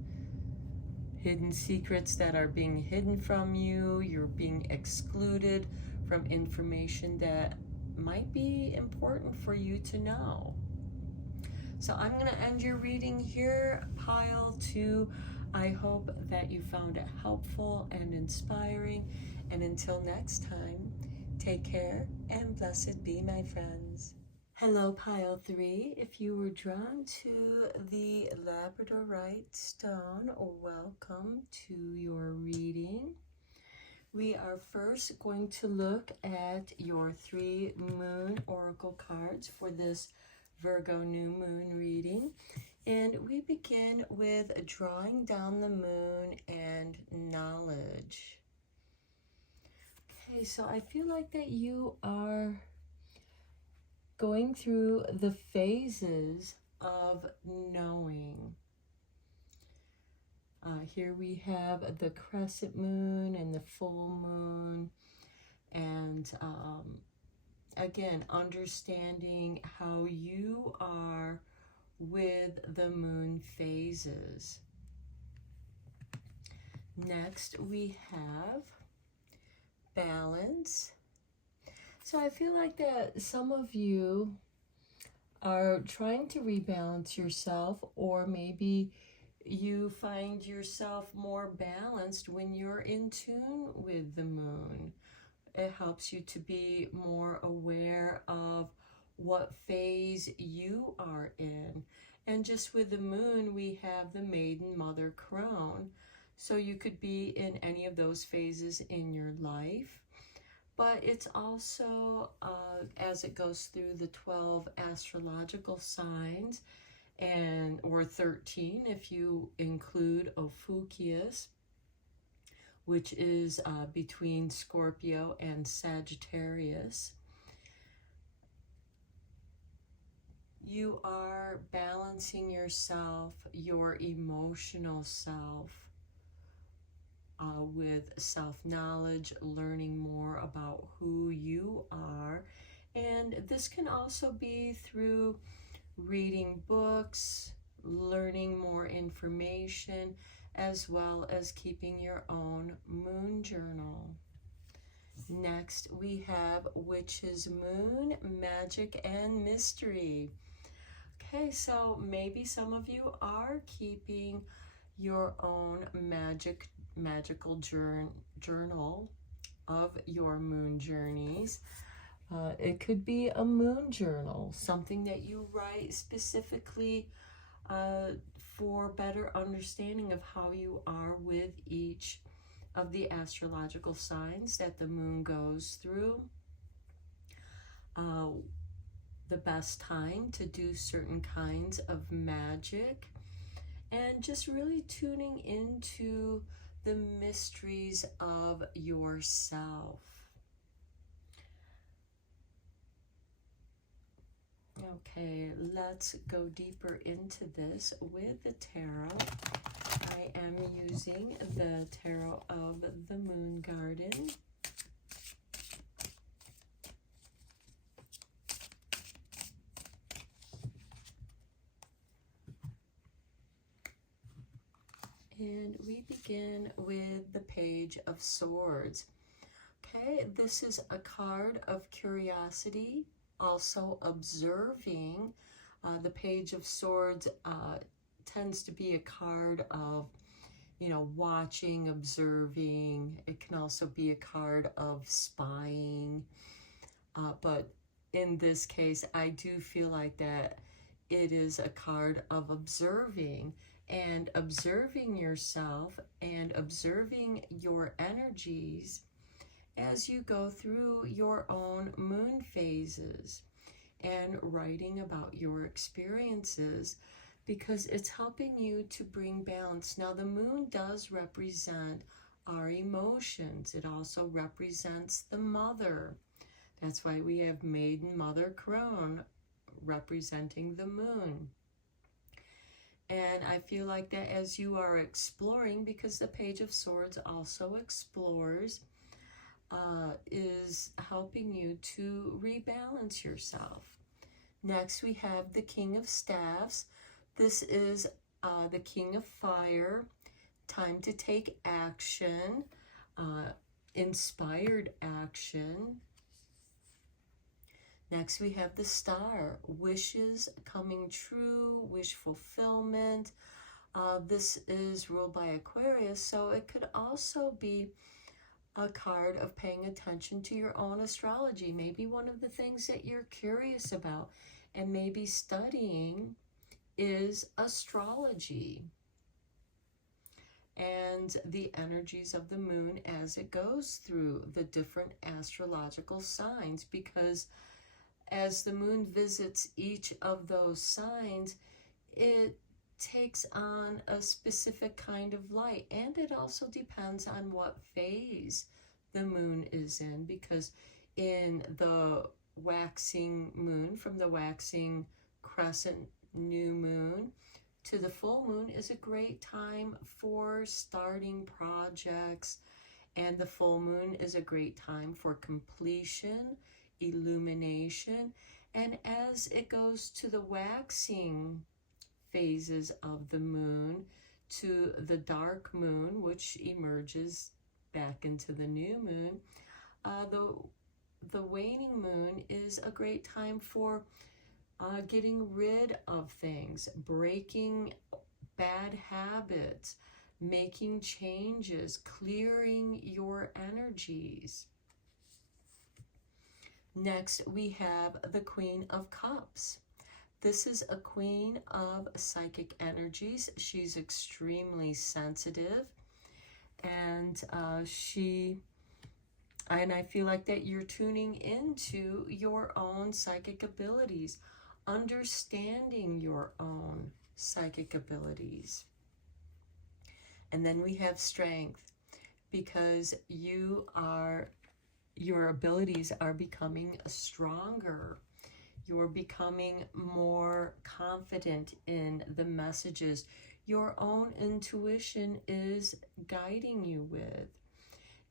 hidden secrets that are being hidden from you, you're being excluded from information that might be important for you to know. So I'm going to end your reading here, Pile 2. I hope that you found it helpful and inspiring. And until next time, take care and blessed be, my friends. Hello, Pile 3. If you were drawn to the labradorite stone, welcome to your reading. We are first going to look at your 3 moon oracle cards for this Virgo new moon reading. And we begin with drawing down the moon and knowledge. Okay, so I feel like that you are going through the phases of knowing. Here we have the crescent moon and the full moon, and again, understanding how you are with the moon phases. Next, we have balance. So I feel like that some of you are trying to rebalance yourself, or maybe you find yourself more balanced when you're in tune with the moon. It helps you to be more aware of what phase you are in. And just with the moon, we have the maiden, mother, crone. So you could be in any of those phases in your life. But it's also, as it goes through the 12 astrological signs, or 13 if you include Ophiuchus, which is between Scorpio and Sagittarius. You are balancing yourself, your emotional self, with self-knowledge, learning more about who you are. And this can also be through reading books, learning more information, as well as keeping your own moon journal. Next, we have Witch's Moon, Magic and Mystery. Okay, so maybe some of you are keeping your own magical journal of your moon journeys. It could be a moon journal, something that you write specifically for better understanding of how you are with each of the astrological signs that the moon goes through. The best time to do certain kinds of magic, and just really tuning into the mysteries of yourself. Okay, let's go deeper into this with the tarot. I am using the Tarot of the Moon Garden. And we begin with the Page of Swords. Okay, this is a card of curiosity, also observing. The Page of Swords tends to be a card of, you know, watching, observing. It can also be a card of spying. But in this case, I do feel like that it is a card of observing and observing yourself and observing your energies as you go through your own moon phases and writing about your experiences, because it's helping you to bring balance. Now, the moon does represent our emotions. It also represents the mother. That's why we have Maiden Mother Crone representing the moon. And I feel like that as you are exploring, because the Page of Swords also explores, is helping you to rebalance yourself. Next, we have the King of Staffs. This is the King of Fire. Time to take action, inspired action. Next, we have the Star, wishes coming true, wish fulfillment. This is ruled by Aquarius, so it could also be a card of paying attention to your own astrology. Maybe one of the things that you're curious about and maybe studying is astrology and the energies of the moon as it goes through the different astrological signs, because as the moon visits each of those signs, it takes on a specific kind of light, and it also depends on what phase the moon is in, because in the waxing moon, from the waxing crescent new moon to the full moon, is a great time for starting projects, and the full moon is a great time for completion, illumination. And as it goes to the waxing phases of the moon to the dark moon, which emerges back into the new moon, the waning moon is a great time for getting rid of things, breaking bad habits, making changes, clearing your energies. Next, we have the Queen of Cups. This is a queen of psychic energies. She's extremely sensitive, and I feel like that you're tuning into your own psychic abilities, understanding your own psychic abilities. And then we have Strength, because your abilities are becoming stronger. You're becoming more confident in the messages your own intuition is guiding you with.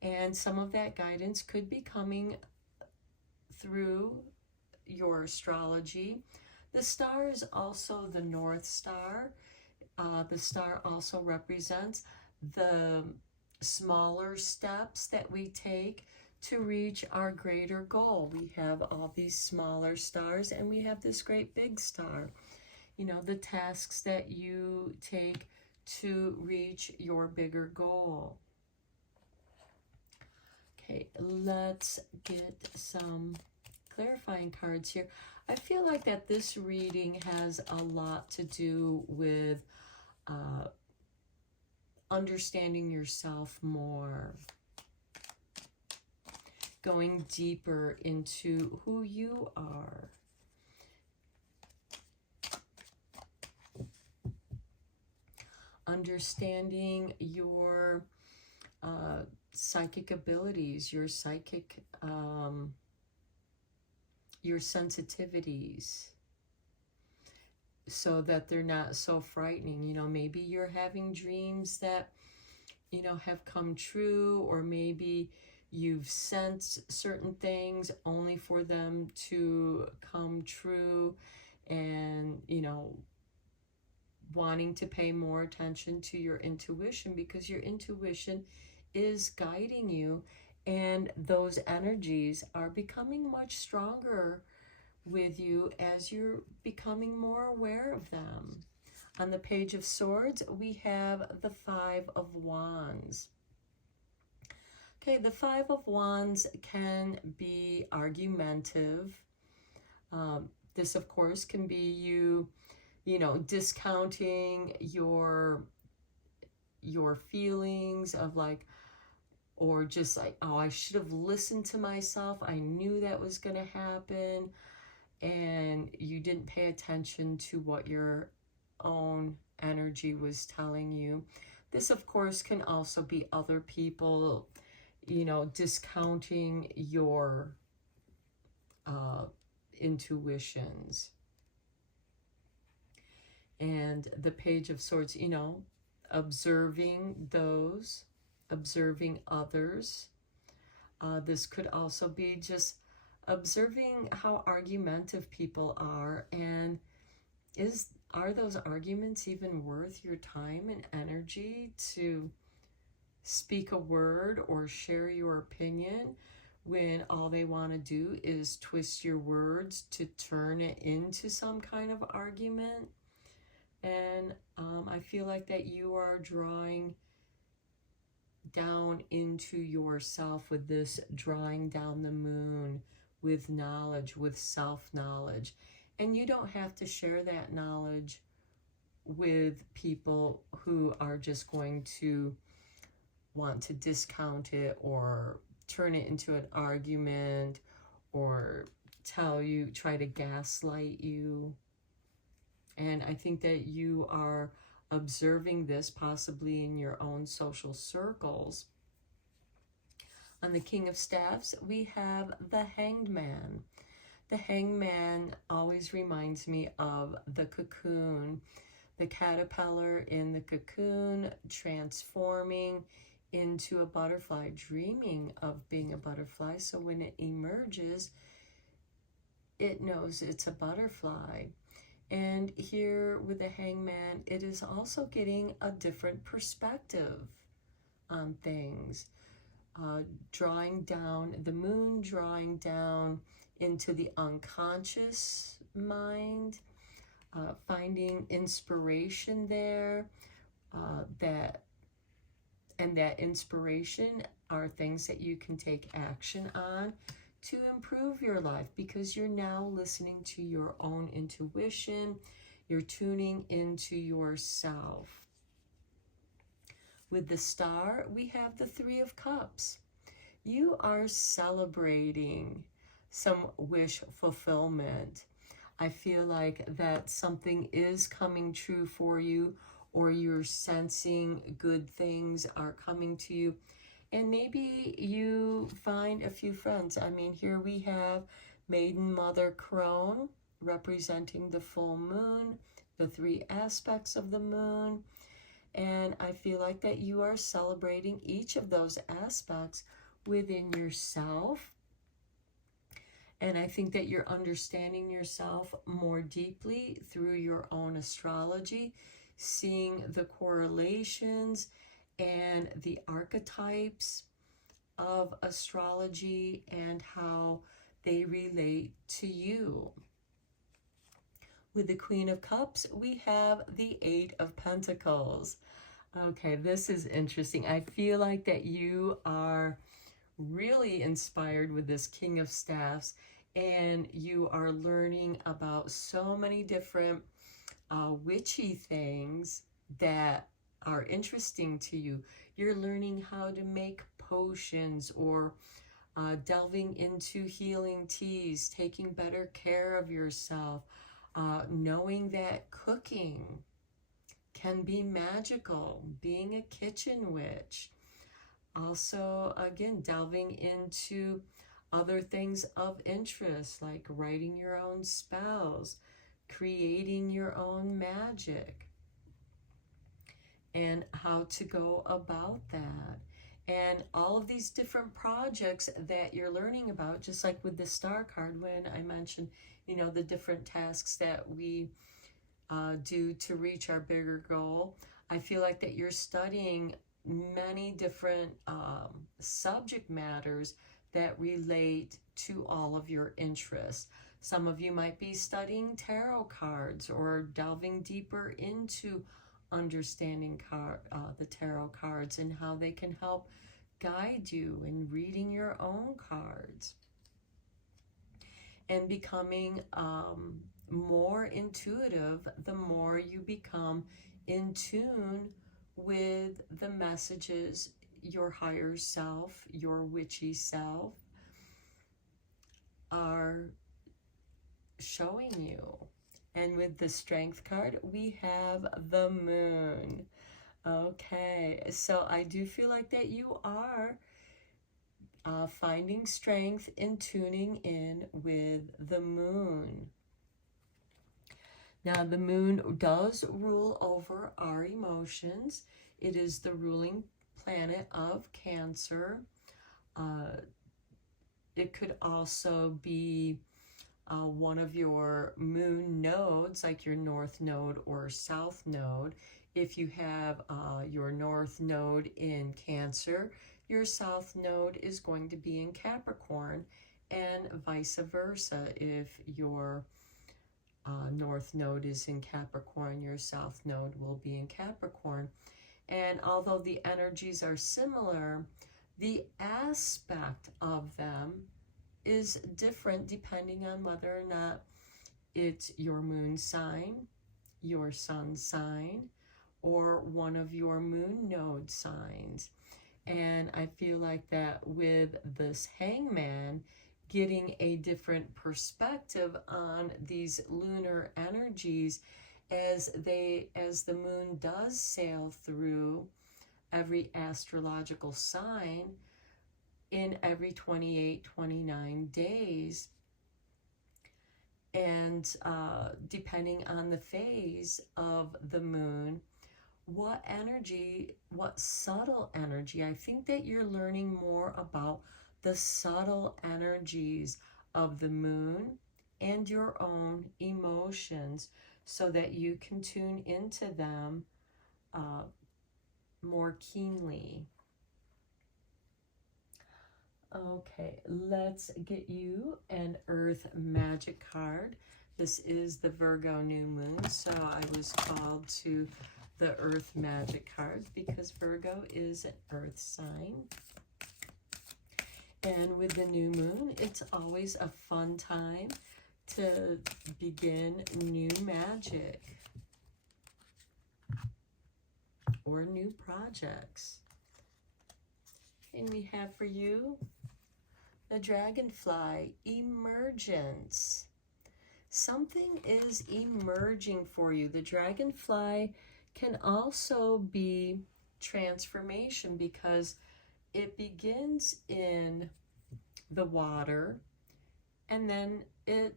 And some of that guidance could be coming through your astrology. The star is also the North Star. The star also represents the smaller steps that we take to reach our greater goal. We have all these smaller stars, and we have this great big star. You know, the tasks that you take to reach your bigger goal. Okay, let's get some clarifying cards here. I feel like that this reading has a lot to do with understanding yourself more, going deeper into who you are. Understanding your psychic abilities, your psychic, your sensitivities, so that they're not so frightening. You know, maybe you're having dreams that, you know, have come true, or maybe you've sensed certain things only for them to come true, and, you know, wanting to pay more attention to your intuition, because your intuition is guiding you, and those energies are becoming much stronger with you as you're becoming more aware of them. On the Page of Swords, we have the Five of Wands. Okay, the Five of Wands can be argumentative. This, of course, can be you discounting your feelings of like, or just like, oh, I should have listened to myself. I knew that was going to happen. And you didn't pay attention to what your own energy was telling you. This, of course, can also be other people, discounting your intuitions. And the Page of Swords, observing others. This could also be just observing how argumentative people are, and are those arguments even worth your time and energy to speak a word or share your opinion when all they want to do is twist your words to turn it into some kind of argument? And I feel like that you are drawing down into yourself with this drawing down the moon, with knowledge, with self-knowledge. And you don't have to share that knowledge with people who are just going to want to discount it or turn it into an argument or try to gaslight you. And I think that you are observing this possibly in your own social circles. On the King of Staffs, we have the Hanged Man. The Hanged Man always reminds me of the cocoon, the caterpillar in the cocoon transforming into a butterfly, dreaming of being a butterfly. So when it emerges, it knows it's a butterfly. And here with the Hangman, it is also getting a different perspective on things. Drawing down, the moon drawing down into the unconscious mind, finding inspiration there, that inspiration are things that you can take action on to improve your life, because you're now listening to your own intuition, you're tuning into yourself. With the Star, we have the Three of Cups. You are celebrating some wish fulfillment. I feel like that something is coming true for you, or you're sensing good things are coming to you. And maybe you find a few friends. I mean, here we have Maiden Mother Crone representing the full moon, the three aspects of the moon. And I feel like that you are celebrating each of those aspects within yourself. And I think that you're understanding yourself more deeply through your own astrology, seeing the correlations and the archetypes of astrology and how they relate to you. With the Queen of Cups, we have the Eight of Pentacles. Okay, this is interesting. I feel like that you are really inspired with this King of Staffs, and you are learning about so many different witchy things that are interesting to you. You're learning how to make potions, or delving into healing teas, taking better care of yourself, knowing that cooking can be magical, being a kitchen witch. Also, again, delving into other things of interest, like writing your own spells, creating your own magic, and how to go about that. And all of these different projects that you're learning about, just like with the Star card, when I mentioned, the different tasks that we do to reach our bigger goal. I feel like that you're studying many different subject matters that relate to all of your interests. Some of you might be studying tarot cards or delving deeper into understanding the tarot cards and how they can help guide you in reading your own cards and becoming more intuitive the more you become in tune with the messages your higher self, your witchy self, are showing you. And with the Strength card, we have the Moon. Okay, so I do feel like that you are finding strength in tuning in with the Moon. Now, the Moon does rule over our emotions. It is the ruling planet of Cancer. It could also be one of your moon nodes, like your north node or south node. If you have your north node in Cancer, your south node is going to be in Capricorn, and vice versa. If your north node is in Capricorn, your south node will be in Capricorn. And although the energies are similar, the aspect of them is different depending on whether or not it's your moon sign, your sun sign, or one of your moon node signs. And I feel like that with this Hangman, getting a different perspective on these lunar energies as the moon does sail through every astrological sign in every 28, 29 days. And depending on the phase of the moon, what energy, what subtle energy, I think that you're learning more about the subtle energies of the moon and your own emotions so that you can tune into them more keenly. Okay, let's get you an Earth Magic card. This is the Virgo new moon, so I was called to the Earth Magic cards because Virgo is an Earth sign. And with the new moon, it's always a fun time to begin new magic or new projects. And we have for you the Dragonfly, emergence. Something is emerging for you. The Dragonfly can also be transformation because it begins in the water and then it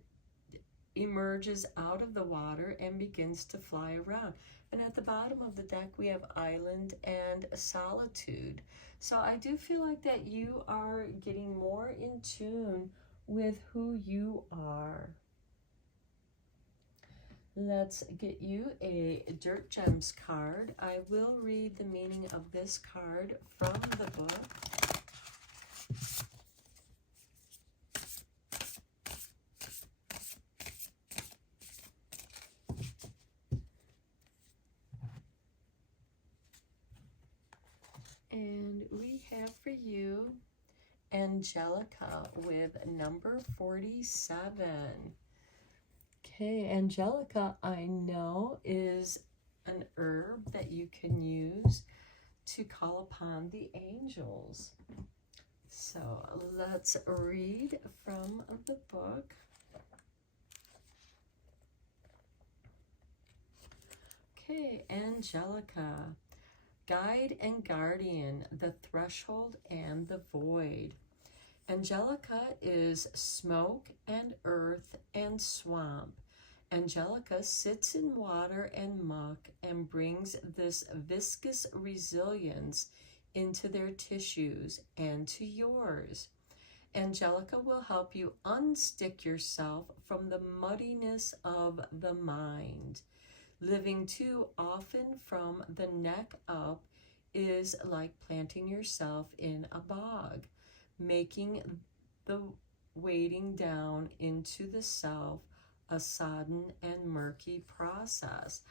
emerges out of the water and begins to fly around. And at the bottom of the deck, we have island and solitude. So I do feel like that you are getting more in tune with who you are. Let's get you a Dirt Gems card. I will read the meaning of this card from the book. And we have for you Angelica with number 47. Okay, Angelica, I know, is an herb that you can use to call upon the angels. So let's read from the book. Okay, Angelica, guide and guardian, the threshold and the void. Angelica is smoke and earth and swamp. Angelica sits in water and muck and brings this viscous resilience into their tissues and to yours. Angelica will help you unstick yourself from the muddiness of the mind. Living too often from the neck up is like planting yourself in a bog, making the wading down into the self a sodden and murky process.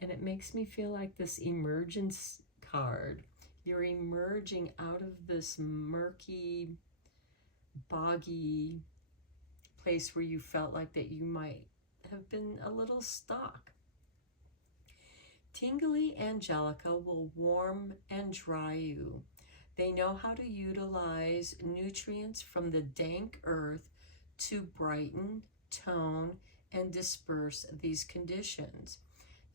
And it makes me feel like this emergence card. You're emerging out of this murky, boggy place where you felt like that you might have been a little stuck. Tingly Angelica will warm and dry you. They know how to utilize nutrients from the dank earth to brighten, tone, and disperse these conditions.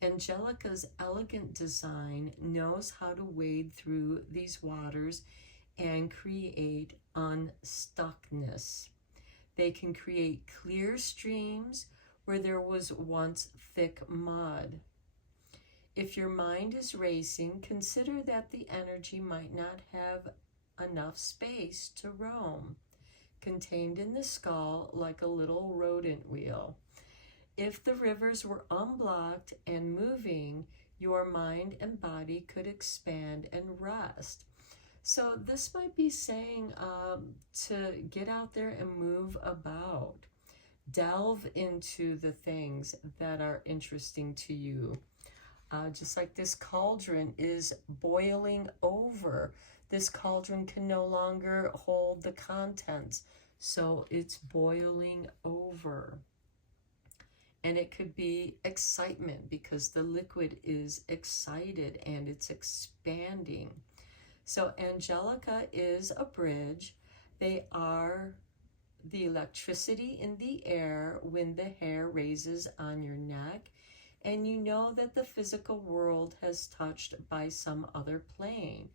Angelica's elegant design knows how to wade through these waters and create unstuckness. They can create clear streams where there was once thick mud. If your mind is racing, consider that the energy might not have enough space to roam, contained in the skull like a little rodent wheel. If the rivers were unblocked and moving, your mind and body could expand and rest. So this might be saying to get out there and move about. Delve into the things that are interesting to you. Just like this cauldron is boiling over. This cauldron can no longer hold the contents, so it's boiling over. And it could be excitement because the liquid is excited and it's expanding. So Angelica is a bridge. They are the electricity in the air when the hair raises on your neck, and you know that the physical world has touched by some other plane.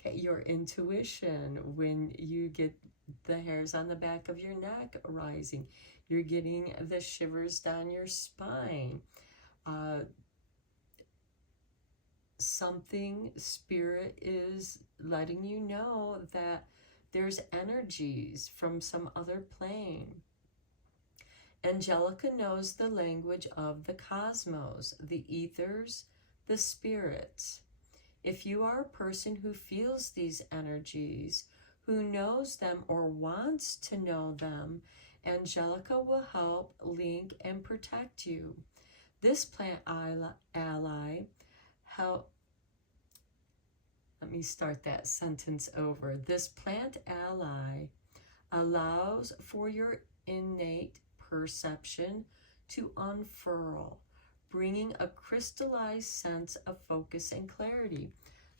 Okay, your intuition when you get the hairs on the back of your neck rising, you're getting the shivers down your spine. Something spirit is letting you know that there's energies from some other plane. Angelica knows the language of the cosmos, the ethers, the spirits. If you are a person who feels these energies, who knows them or wants to know them, Angelica will help link and protect you. This plant ally help. Let me start that sentence over. This plant ally allows for your innate perception to unfurl, bringing a crystallized sense of focus and clarity,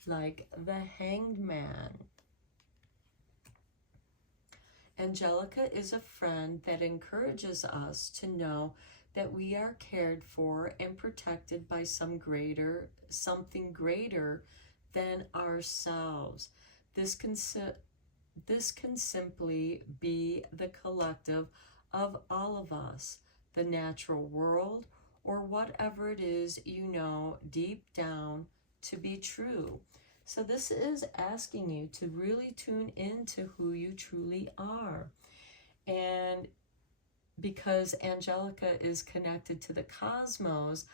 like the Hanged Man. Angelica is a friend that encourages us to know that we are cared for and protected by something greater than ourselves. This can simply be the collective of all of us, the natural world, or whatever it is you know deep down to be true. So this is asking you to really tune into who you truly are. And because Angelica is connected to the cosmos,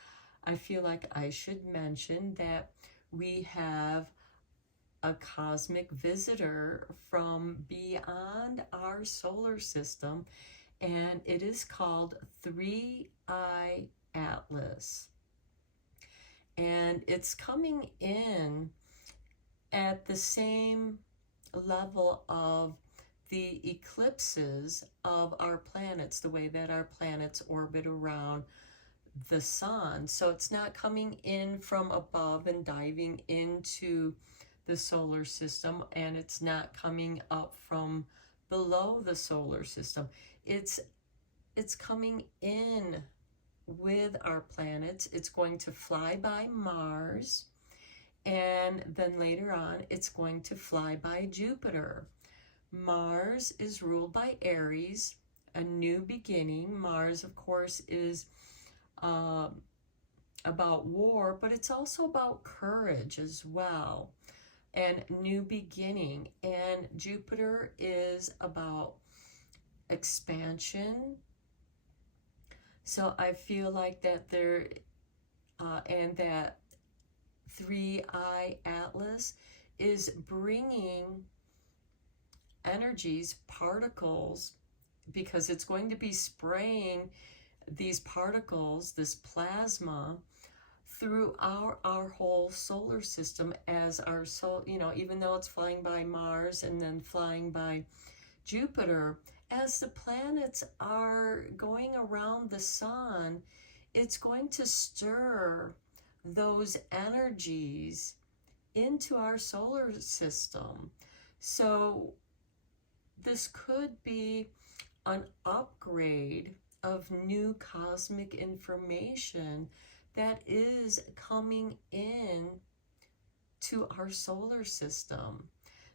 I feel like I should mention that we have a cosmic visitor from beyond our solar system, and it is called 3-Eye Atlas. And it's coming in at the same level of the eclipses of our planets, the way that our planets orbit around the sun. So it's not coming in from above and diving into the solar system, and it's not coming up from below the solar system. It's coming in with our planets. It's going to fly by Mars, and then later on it's going to fly by Jupiter. Mars is ruled by Aries, a new beginning. Mars, of course, is about war, but it's also about courage as well, and new beginning. And Jupiter is about expansion. So I feel like that there and that 3-eye atlas is bringing energies, particles, because it's going to be spraying these particles, this plasma, through our whole solar system as our soul, you know, even though it's flying by Mars and then flying by Jupiter, as the planets are going around the sun, it's going to stir those energies into our solar system. So this could be an upgrade of new cosmic information that is coming in to our solar system.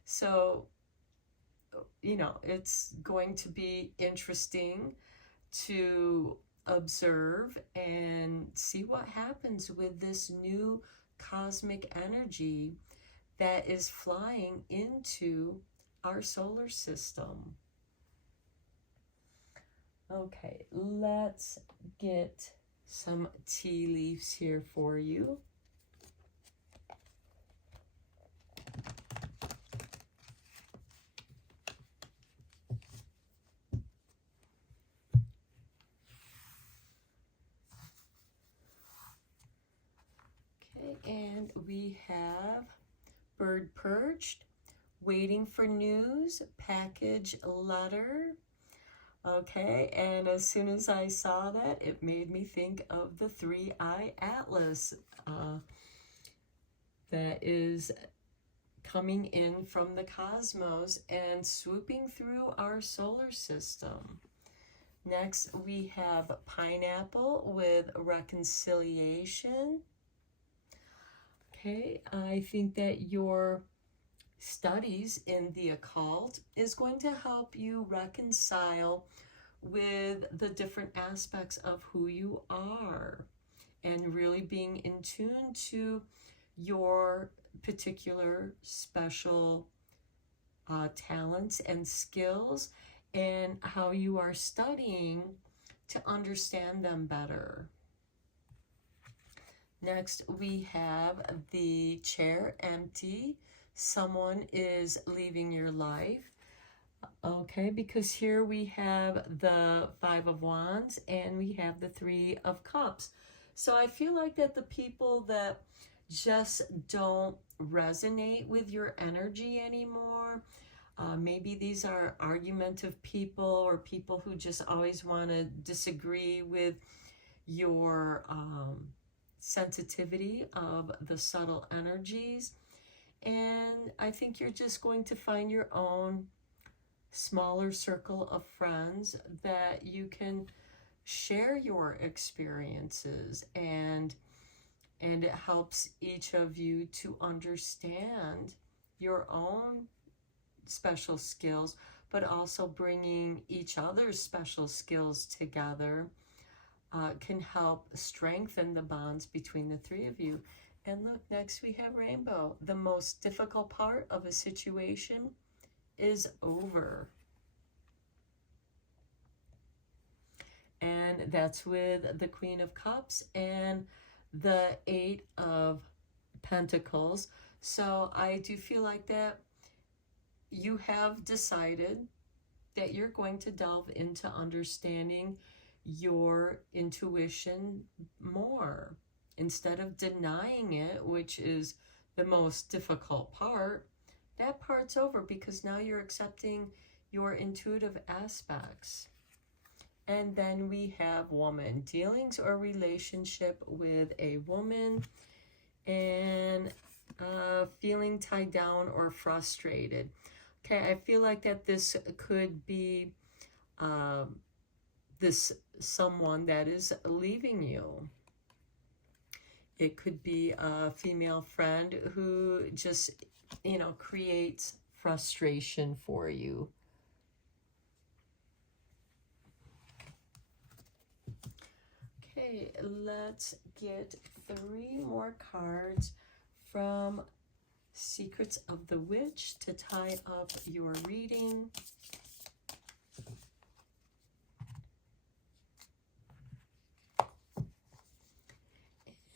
So, you know, it's going to be interesting to observe and see what happens with this new cosmic energy that is flying into our solar system. Okay, let's get some tea leaves here for you. Okay, and we have bird perched, waiting for news, package letter. Okay, and as soon as I saw that, it made me think of the 3-eye atlas that is coming in from the cosmos and swooping through our solar system. Next, we have pineapple with reconciliation. Okay, I think that your studies in the occult is going to help you reconcile with the different aspects of who you are and really being in tune to your particular special talents and skills and how you are studying to understand them better. Next, we have the chair empty. Someone is leaving your life. Okay, because here we have the 5 of Wands and we have the 3 of Cups. So I feel like that the people that just don't resonate with your energy anymore, maybe these are argumentative people or people who just always want to disagree with your sensitivity of the subtle energies. And I think you're just going to find your own smaller circle of friends that you can share your experiences, and it helps each of you to understand your own special skills, but also bringing each other's special skills together can help strengthen the bonds between the 3 of you. And look, next we have rainbow. The most difficult part of a situation is over. And that's with the Queen of Cups and the 8 of Pentacles. So I do feel like that you have decided that you're going to delve into understanding your intuition more instead of denying it, which is the most difficult part. That part's over because now you're accepting your intuitive aspects. And then we have woman, dealings or relationship with a woman, and feeling tied down or frustrated. Okay, I feel like that this could be this someone that is leaving you. It could be a female friend who just, you know, creates frustration for you. Okay, let's get 3 more cards from Secrets of the Witch to tie up your reading.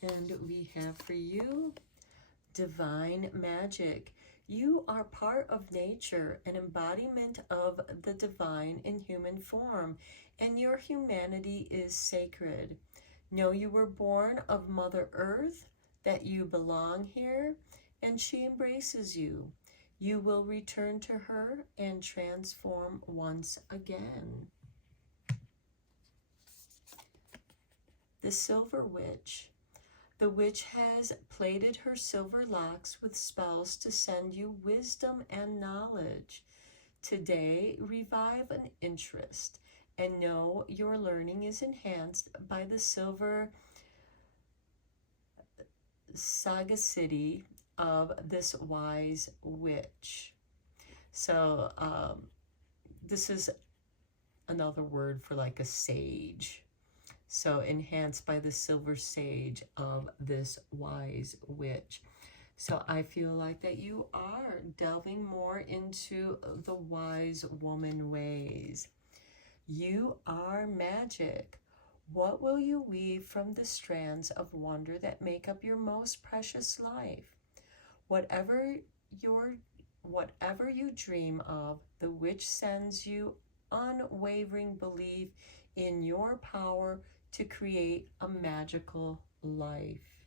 And we have for you divine magic. You are part of nature, an embodiment of the divine in human form, and your humanity is sacred. Know you were born of Mother Earth, that you belong here, and she embraces you. You will return to her and transform once again. The Silver Witch. The witch has plaited her silver locks with spells to send you wisdom and knowledge. Today, revive an interest and know your learning is enhanced by the silver sagacity of this wise witch. So this is another word for like a sage. So enhanced by the silver sage of this wise witch. So I feel like that you are delving more into the wise woman ways. You are magic. What will you weave from the strands of wonder that make up your most precious life? Whatever you dream of, the witch sends you unwavering belief in your power to create a magical life.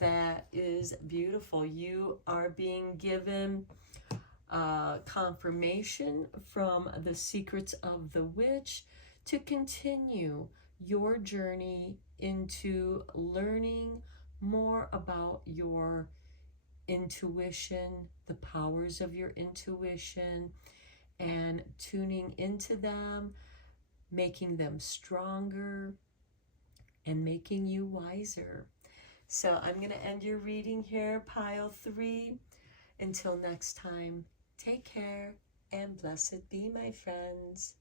That is beautiful. You are being given confirmation from the secrets of the witch to continue your journey into learning more about your intuition, the powers of your intuition, and tuning into them, making them stronger, and making you wiser. So I'm going to end your reading here, pile 3. Until next time, take care and blessed be, my friends.